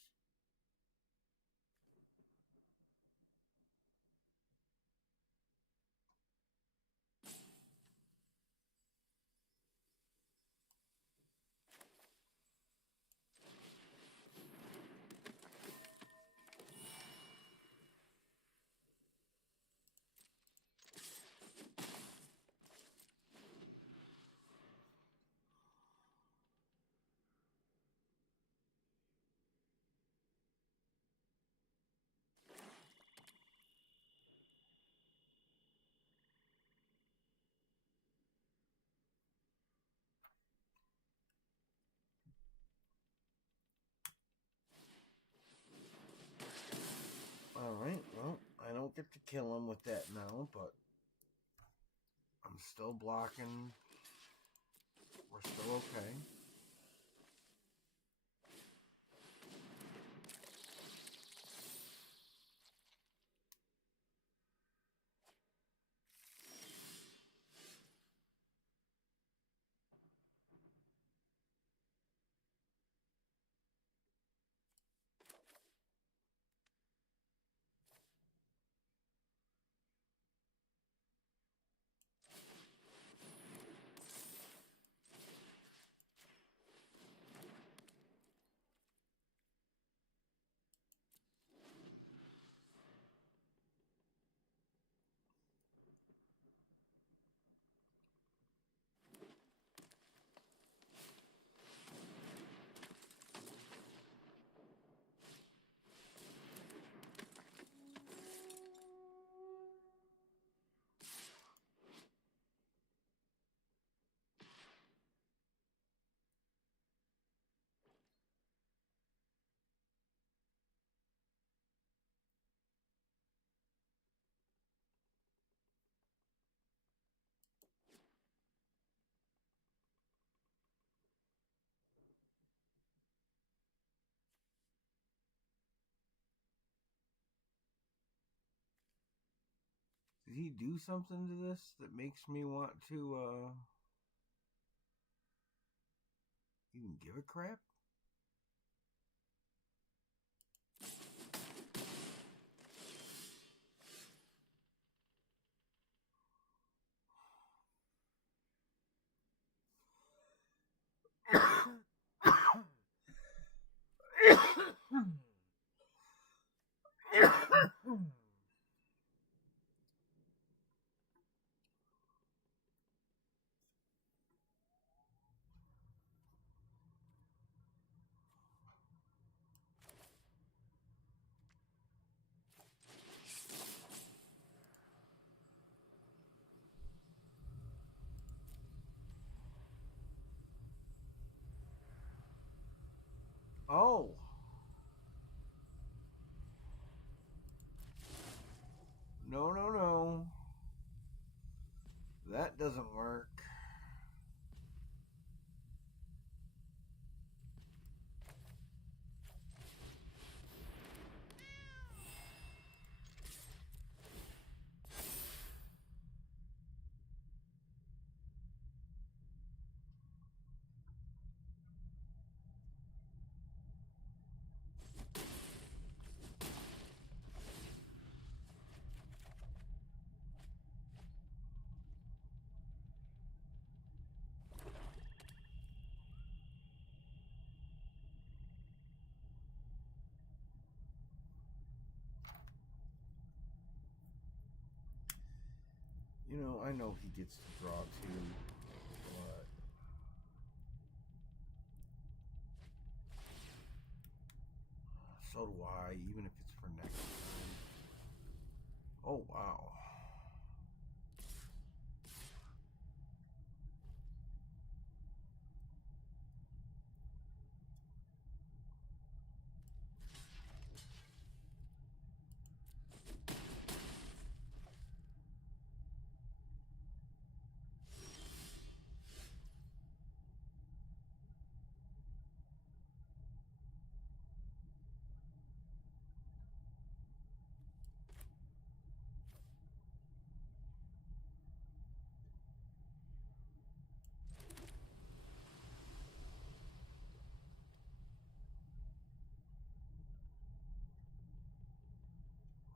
Alright, well, I don't get to kill him with that now, but I'm still blocking We're still okay. Did he do something to this that makes me want to even give a crap? Oh. No, no, no. That doesn't work. You know, I know he gets to draw too, but so do I, even if it's for next time. Oh, wow.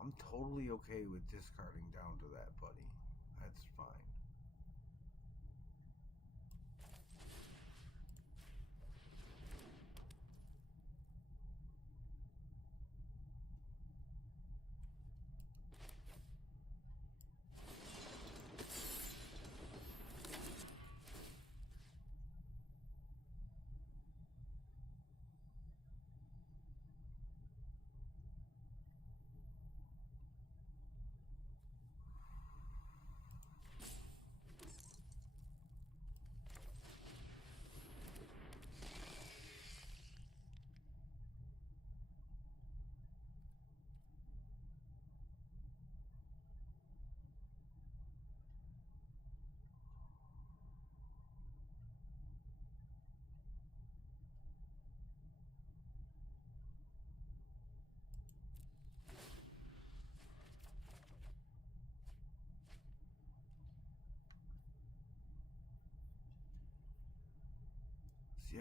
I'm totally okay with discarding down to that, buddy. That's fine.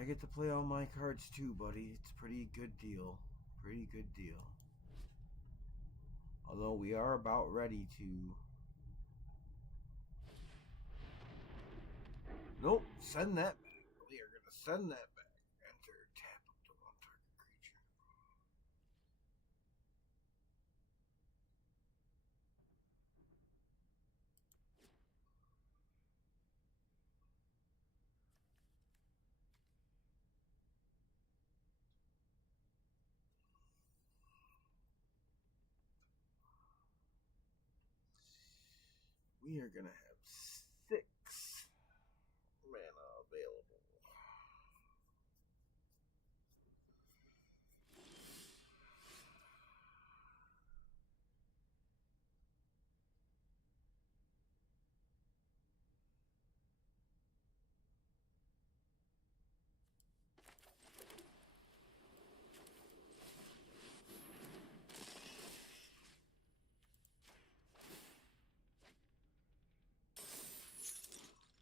I get to play all my cards too, buddy. It's a pretty good deal. Pretty good deal. Although we are about ready to... Nope, send that back. We are going to send that back. Enter, tap up to one target creature. We are going to have 6 mana available.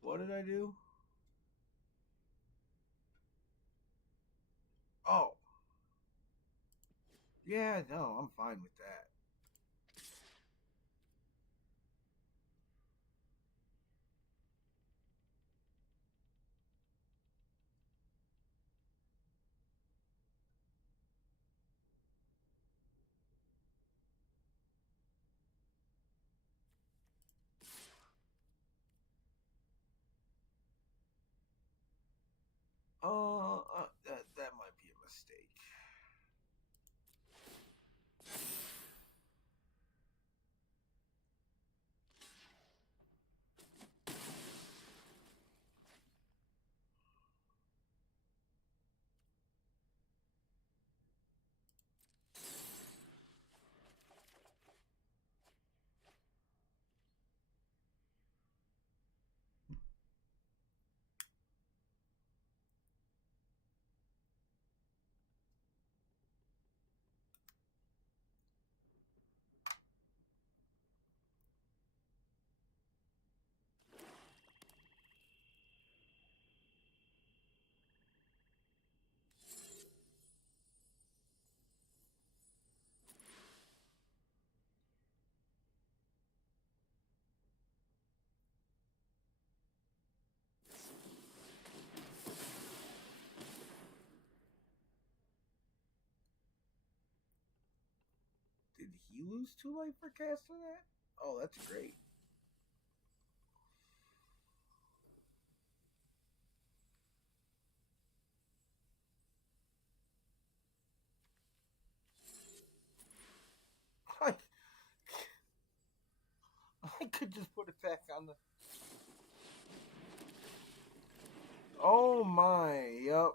What did I do? Oh. Yeah, no, I'm fine with that. That might be a mistake. Did he lose 2 life for casting that? Oh, that's great. I could just put it back on the... Oh my, yep.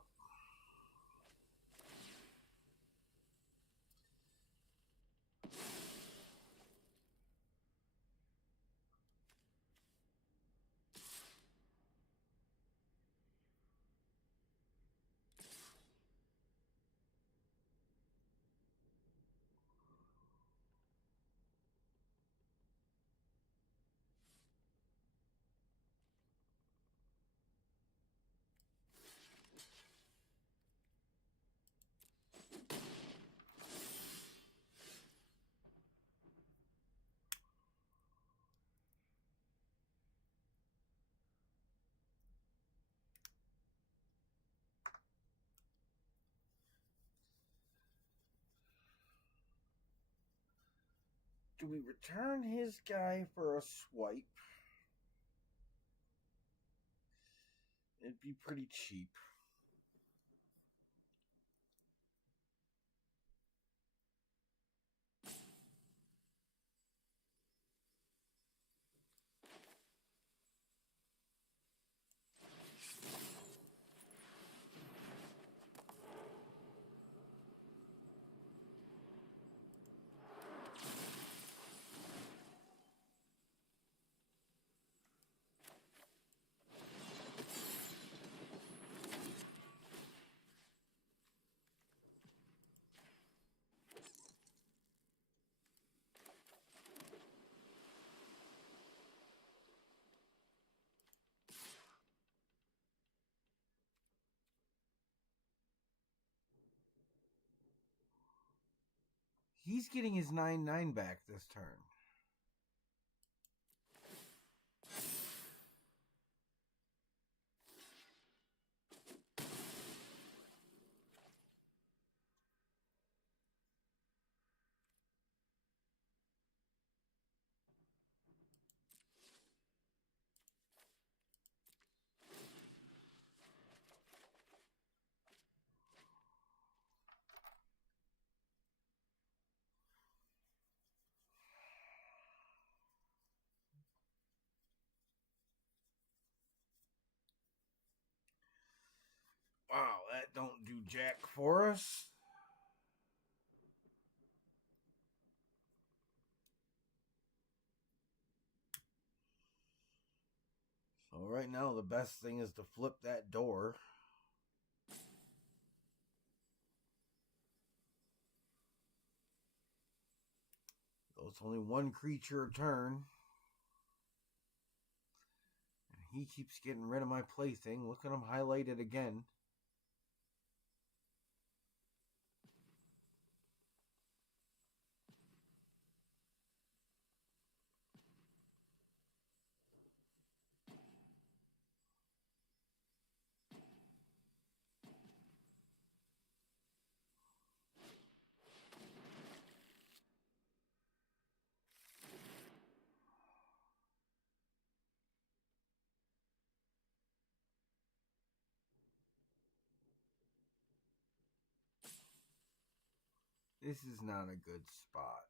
Do we return his guy for a swipe? It'd be pretty cheap. He's getting his 9/9 back this turn. Wow, that don't do jack for us. So right now the best thing is to flip that door. So it's only one creature a turn. And he keeps getting rid of my plaything. Look at him highlighted again. This is not a good spot.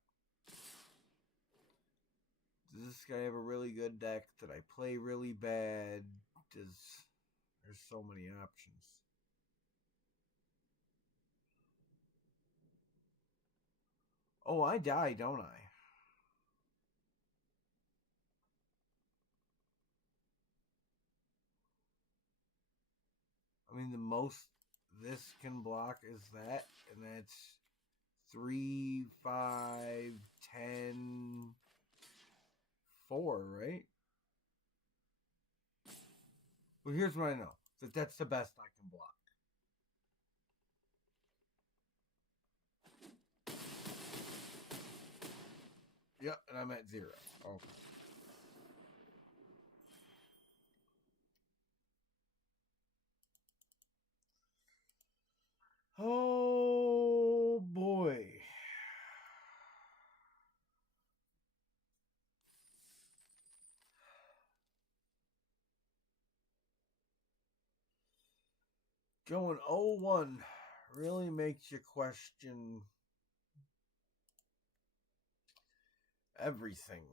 Does this guy have a really good deck? Did I play really bad? There's so many options. Oh, I die, don't I? I mean, the most this can block is that, and that's 3, 5, 10, 4, right? Well, here's what I know. That's the best I can block. Yep, and I'm at 0. Okay. Oh, boy. Going 0-1 really makes you question everything.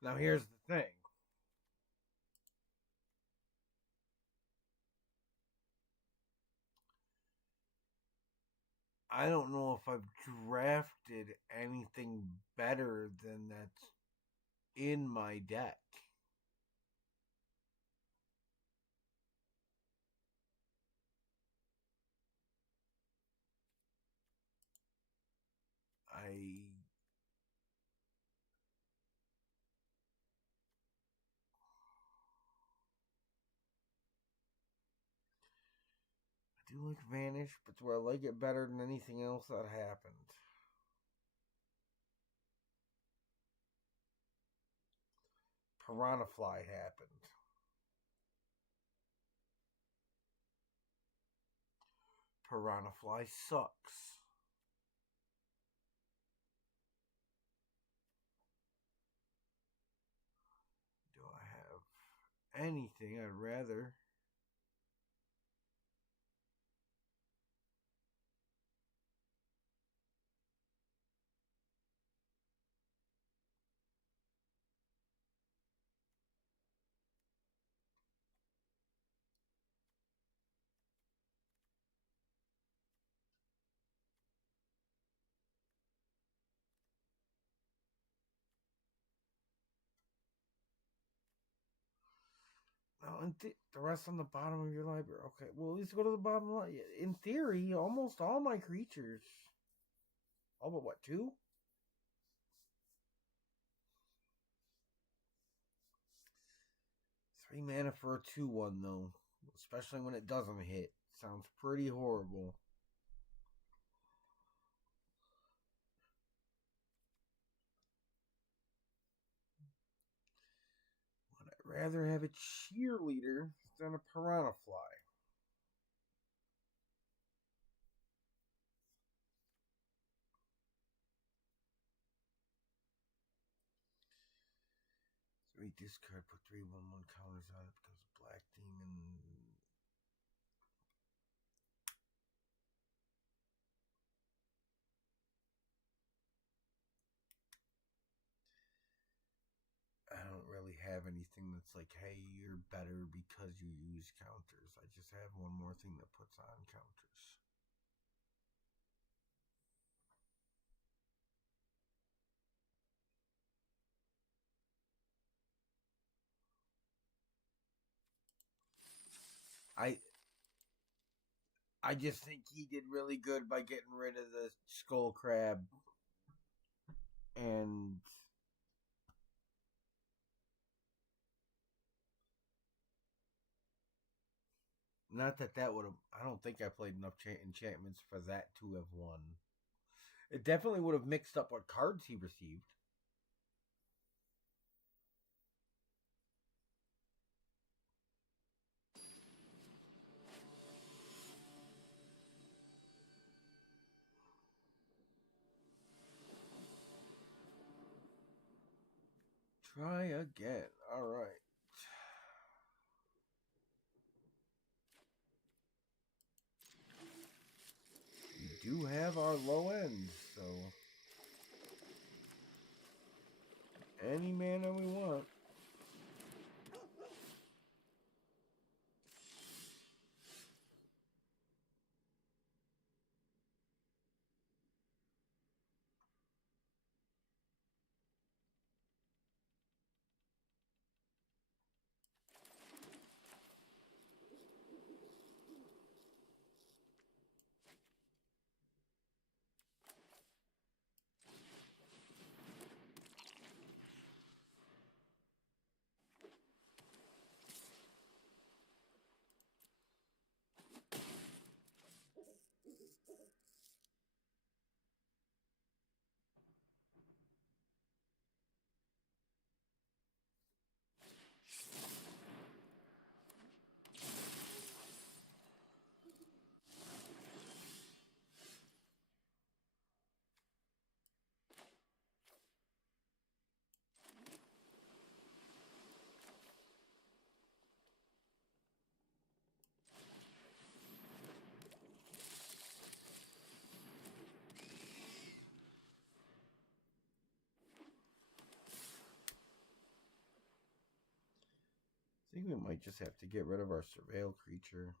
Now, here's the thing. I don't know if I've drafted anything better than that's in my deck. I do like Vanish, but do I like it better than anything else that happened? Piranha Fly happened. Piranha Fly sucks. Do I have anything I'd rather? No, the rest on the bottom of your library. Okay, well, at least go to the bottom line. In theory, almost all my creatures. All but what, 2? Three mana for a 2/1 though, especially when it doesn't hit. Sounds pretty horrible. Would I rather have a cheerleader than a piranha fly? So 8 discard, put 3/1/1 counters on it, becomes a black demon. I don't really have anything that's like, hey, you're better because you use counters. I just have one more thing that puts on counters. I just think he did really good by getting rid of the skull crab and not that would have. I don't think I played enough enchantments for that to have won. It definitely would have mixed up what cards he received. Try again. All right. We do have our low ends, so any mana we want. I think we might just have to get rid of our surveil creature.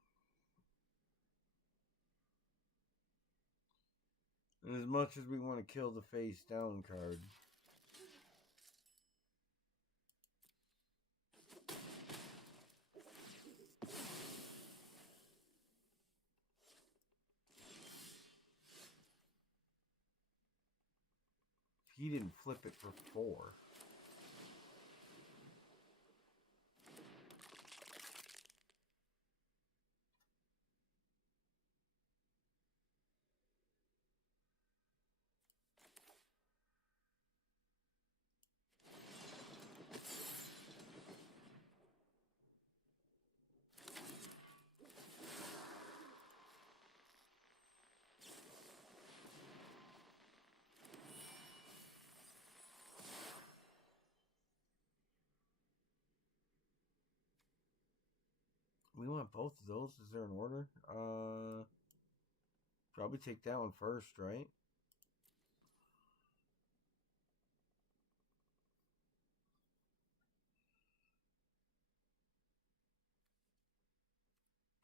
And as much as we want to kill the face down card. He didn't flip it for 4. We want both of those. Is there an order? Probably take that one first, right?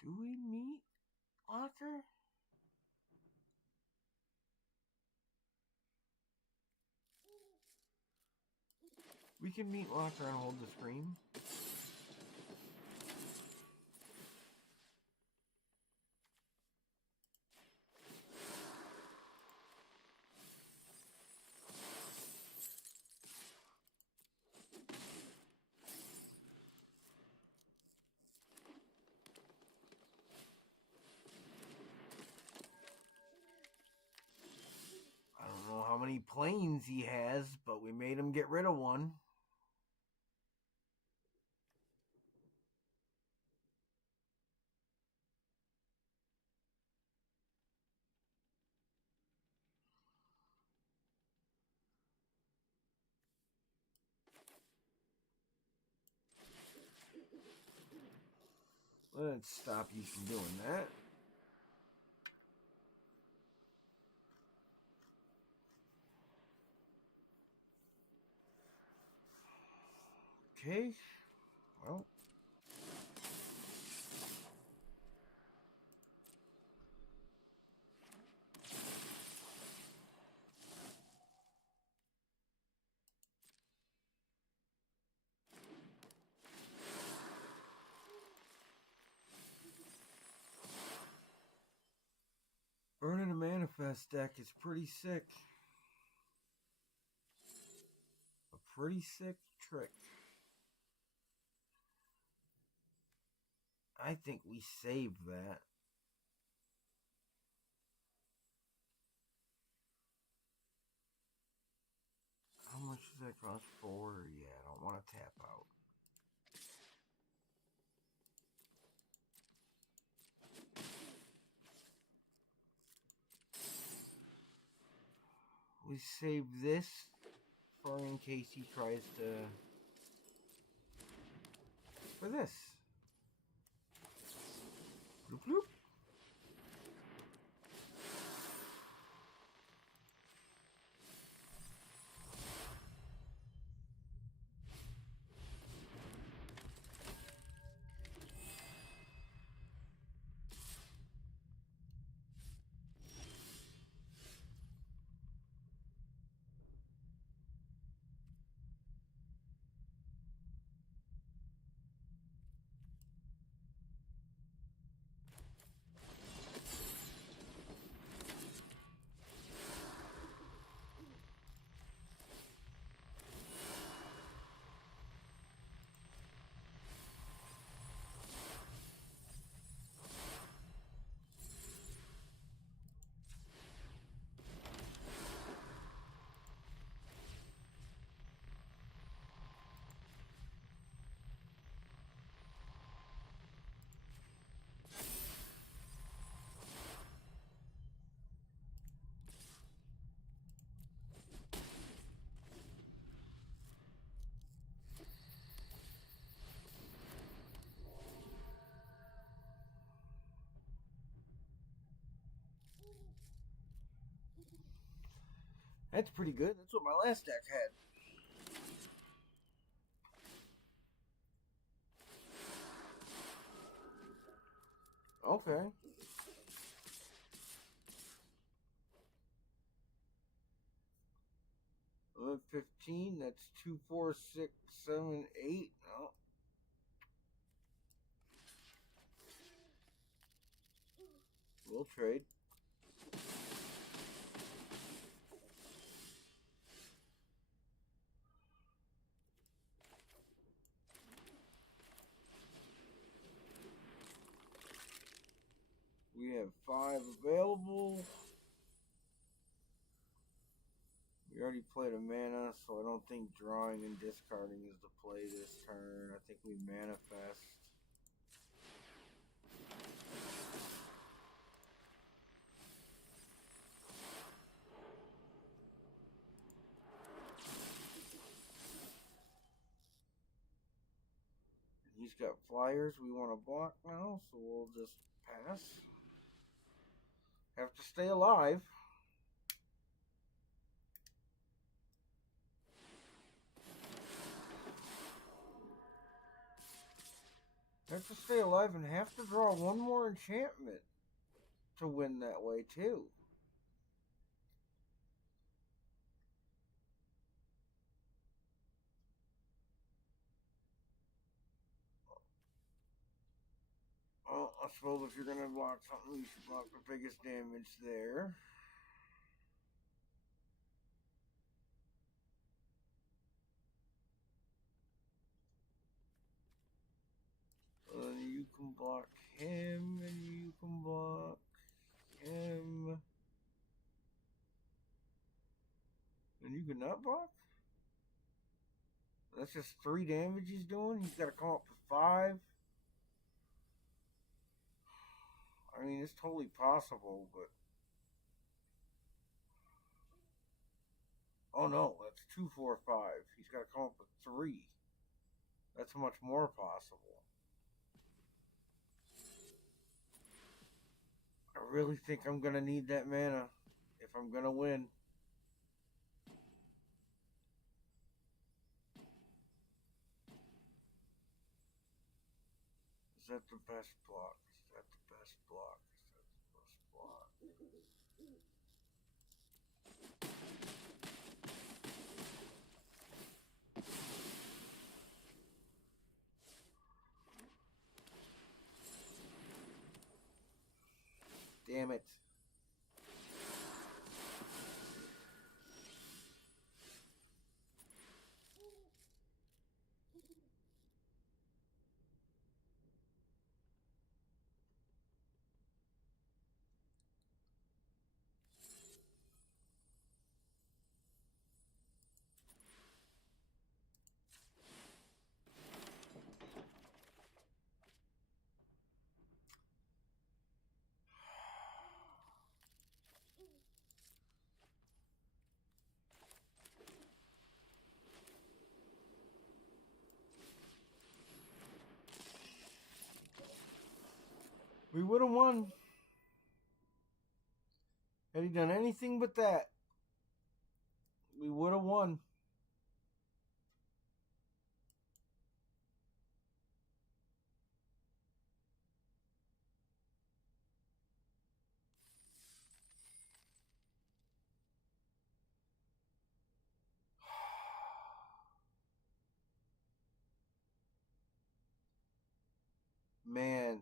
Do we meet Walker? We can meet Walker and hold the screen. many planes he has, but we made him get rid of one. Let's stop you from doing that. Okay, well. Burning a Manifest deck is pretty sick. A pretty sick trick. I think we save that. How much does that cost? 4? Yeah, I don't want to tap out. We save this for in case he tries to... for this. Bloop, bloop. That's pretty good. That's what my last deck had. Okay. 15. That's 2, 4, 6, 7, 8. No. We'll trade. We have 5 available. We already played a mana, so I don't think drawing and discarding is the play this turn. I think we manifest. He's got flyers we want to block now, so we'll just pass. Have to stay alive. Have to stay alive and have to draw one more enchantment to win that way too. Well, I suppose if you're going to block something, you should block the biggest damage there. You can block him, and you can block him. And you can not block? That's just 3 damage he's doing? He's got to come up with 5? I mean, it's totally possible, but... Oh no, that's 2, 4, 5. He's got to come up with 3. That's much more possible. I really think I'm going to need that mana if I'm going to win. Is that the best block? Is that the best block? Is that the best block? Damn it. We would have won. Had he done anything but that, we would have won. Man.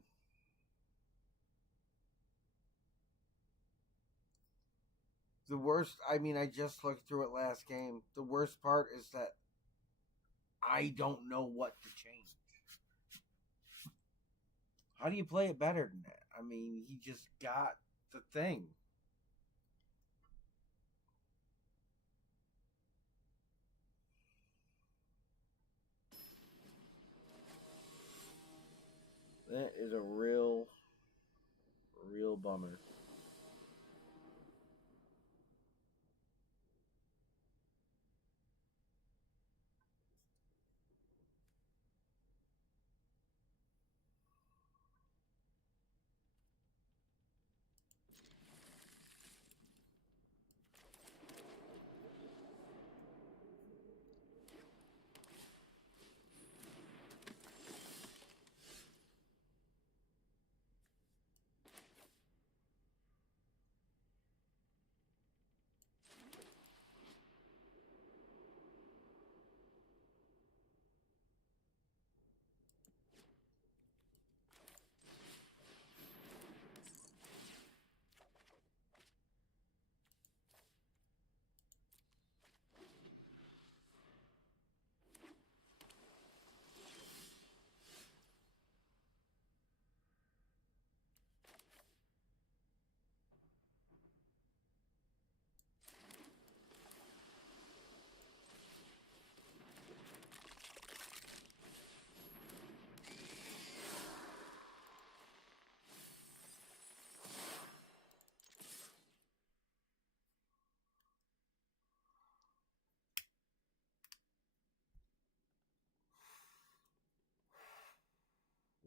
The worst, I mean, I just looked through it last game. The worst part is that I don't know what to change. How do you play it better than that? I mean, he just got the thing. That is a real bummer.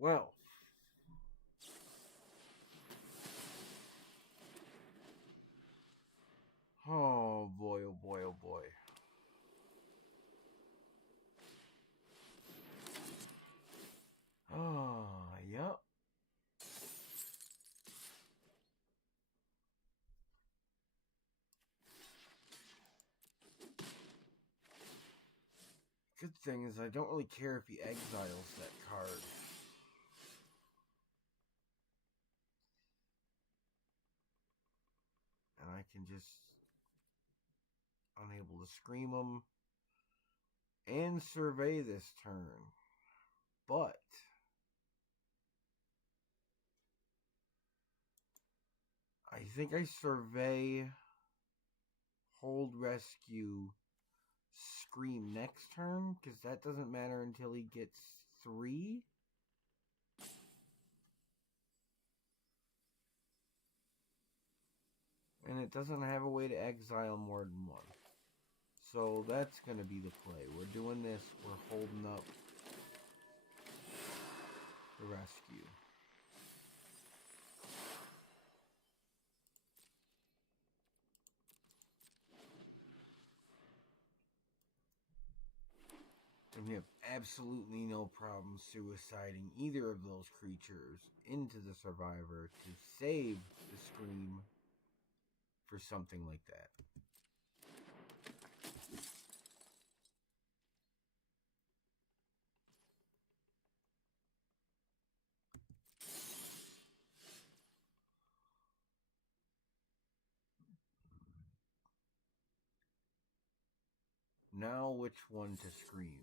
Well, oh boy, oh boy, oh boy. Oh, yep. Good thing is I don't really care if he exiles that card. And I can just unable to scream him and survey this turn. But I think I survey hold rescue Scream next turn, because that doesn't matter until he gets 3. And it doesn't have a way to exile more than 1. So that's going to be the play. We're doing this. We're holding up the rescue. And we have absolutely no problem suiciding either of those creatures into the survivor to save the Scream for something like that. Now which one to Scream?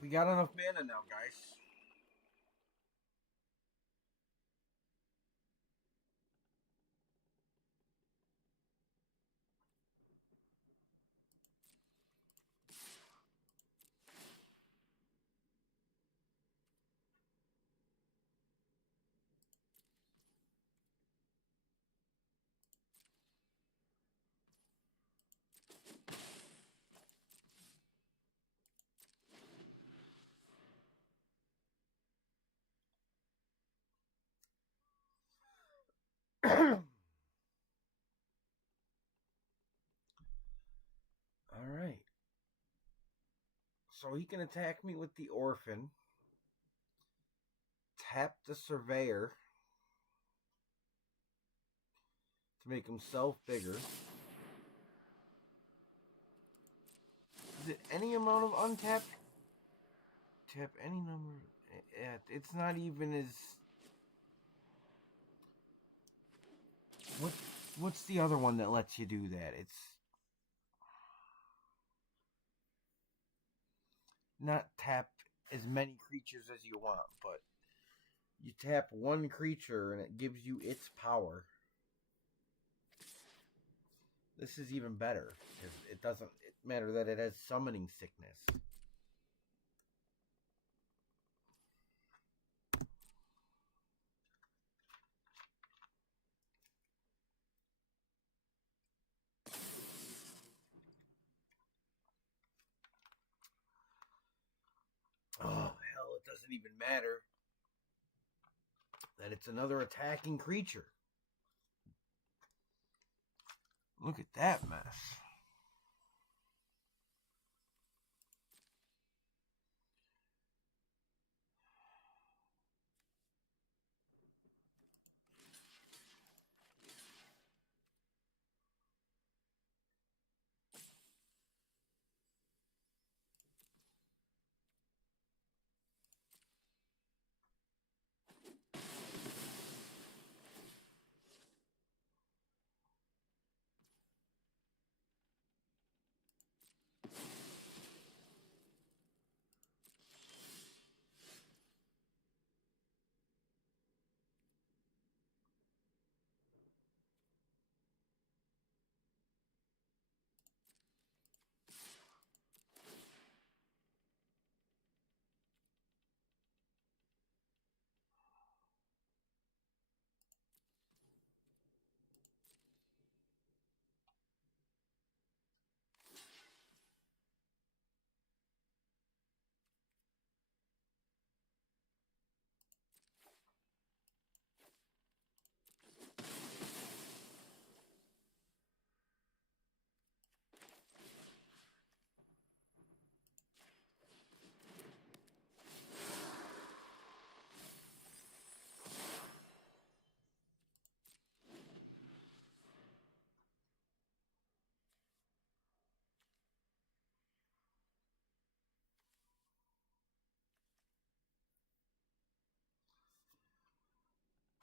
We got enough mana now, guys. Alright. So he can attack me with the Orphan. Tap the Surveyor to make himself bigger. Is it any amount of untapped? Tap any number. It's not even as... What's the other one that lets you do that? It's not tap as many creatures as you want, but you tap one creature and it gives you its power. This is even better because it doesn't matter that it has summoning sickness. Oh, hell, it doesn't even matter that it's another attacking creature. Look at that mess.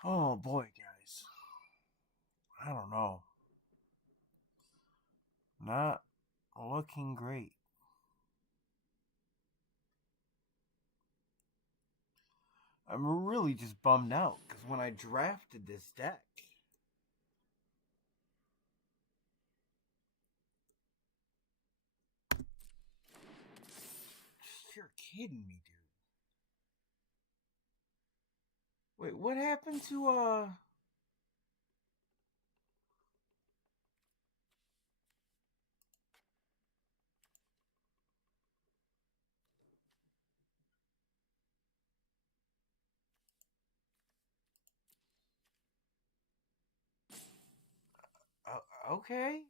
Oh boy, guys. I don't know. Not looking great. I'm really just bummed out because when I drafted this deck, you're kidding me, dude. Wait, what happened to okay.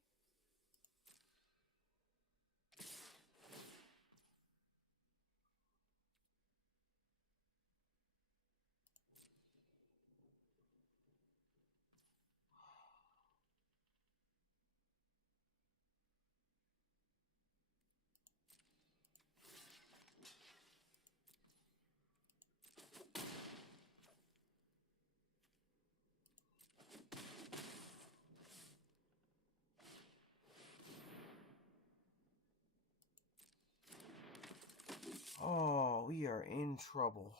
Oh, we are in trouble.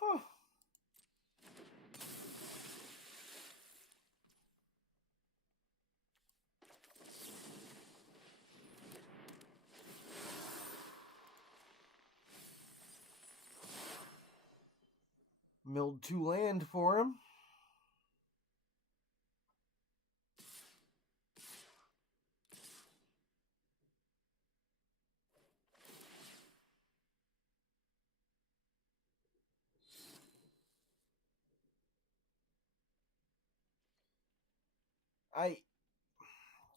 Huh. Milled 2 land for him.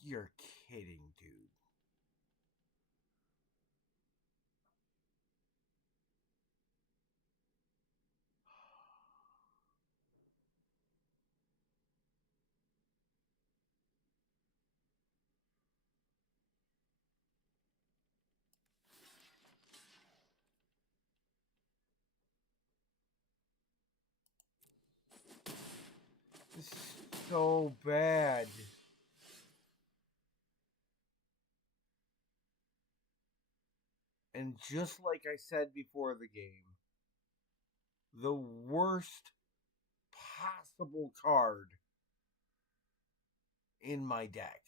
You're kidding, dude. This is so bad. And just like I said before the game, the worst possible card in my deck.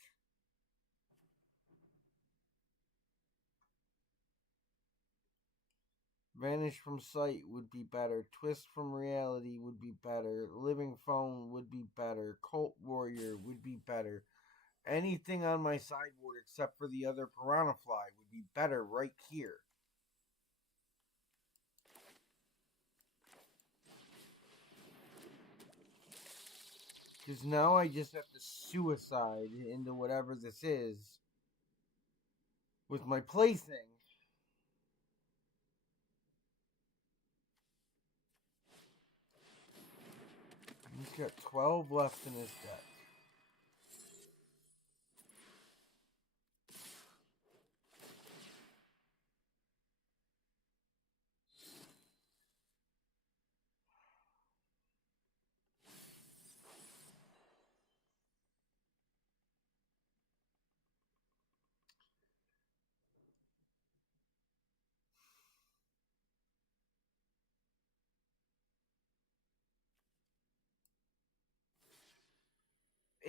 Vanish from sight would be better. Twist from reality would be better. Living phone would be better. Cult warrior would be better. Anything on my sideboard except for the other piranha fly would be better right here. Because now I just have to suicide into whatever this is with my plaything. He's got 12 left in his deck.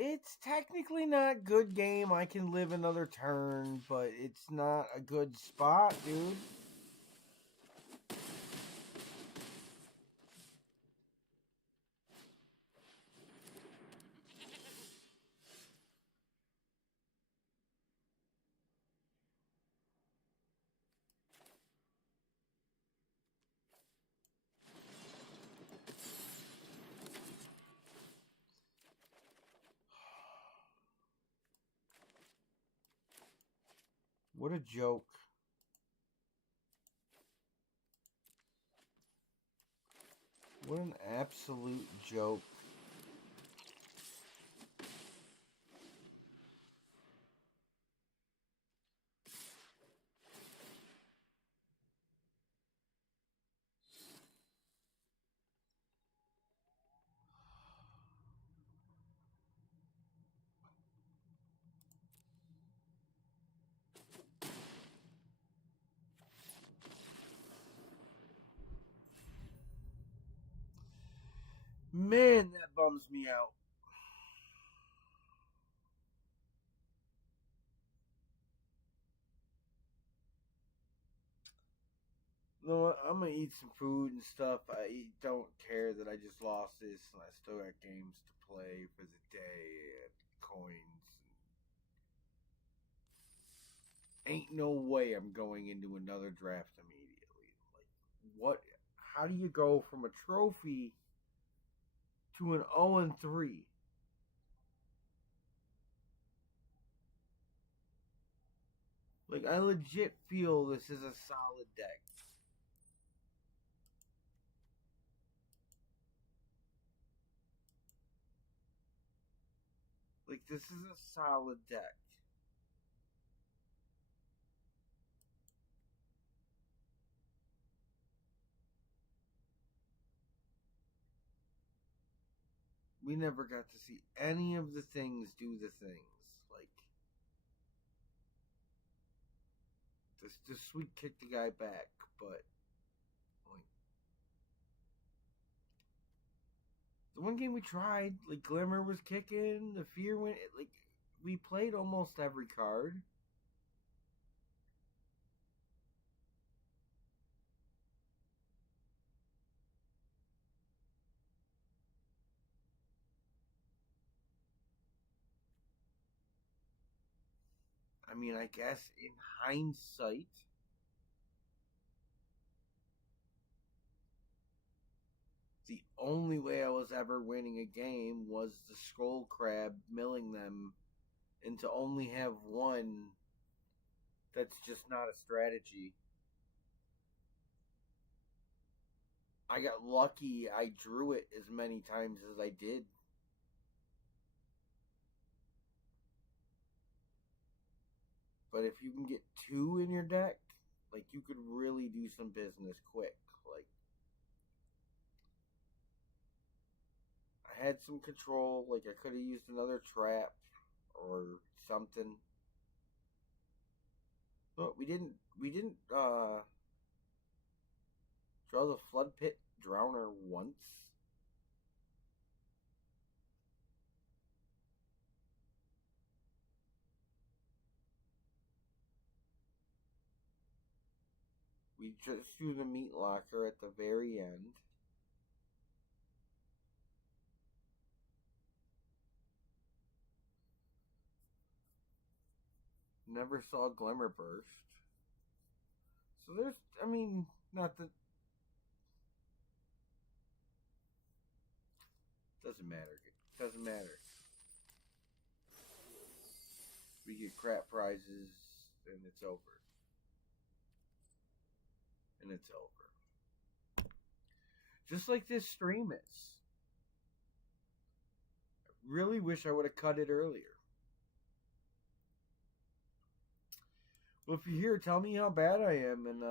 It's technically not good game. I can live another turn, but it's not a good spot, dude. What a joke. What an absolute joke. Man, that bums me out. You know what? I'm gonna eat some food and stuff. Don't care that I just lost this and I still got games to play for the day and coins. Ain't no way I'm going into another draft immediately. Like, what? How do you go from a trophy to an 0-3? Like, I legit feel this is a solid deck. Like, this is a solid deck. We never got to see any of the things do the things. Like, this sweet kick the guy back, but like the one game we tried, like Glimmer was kicking, the fear went. Like we played almost every card. I mean, I guess in hindsight, the only way I was ever winning a game was the Skull Crab milling them and to only have one. That's just not a strategy. I got lucky I drew it as many times as I did. But if you can get two in your deck, like you could really do some business quick. Like I had some control, like I could have used another trap or something. But we didn't draw the flood pit drowner once. We just threw the meat locker at the very end. Never saw Glimmer Burst. So there's, I mean, not that doesn't matter. Doesn't matter. We get crap prizes and it's over. And it's over. Just like this stream is. I really wish I would have cut it earlier. Well, if you're here, tell me how bad I am, and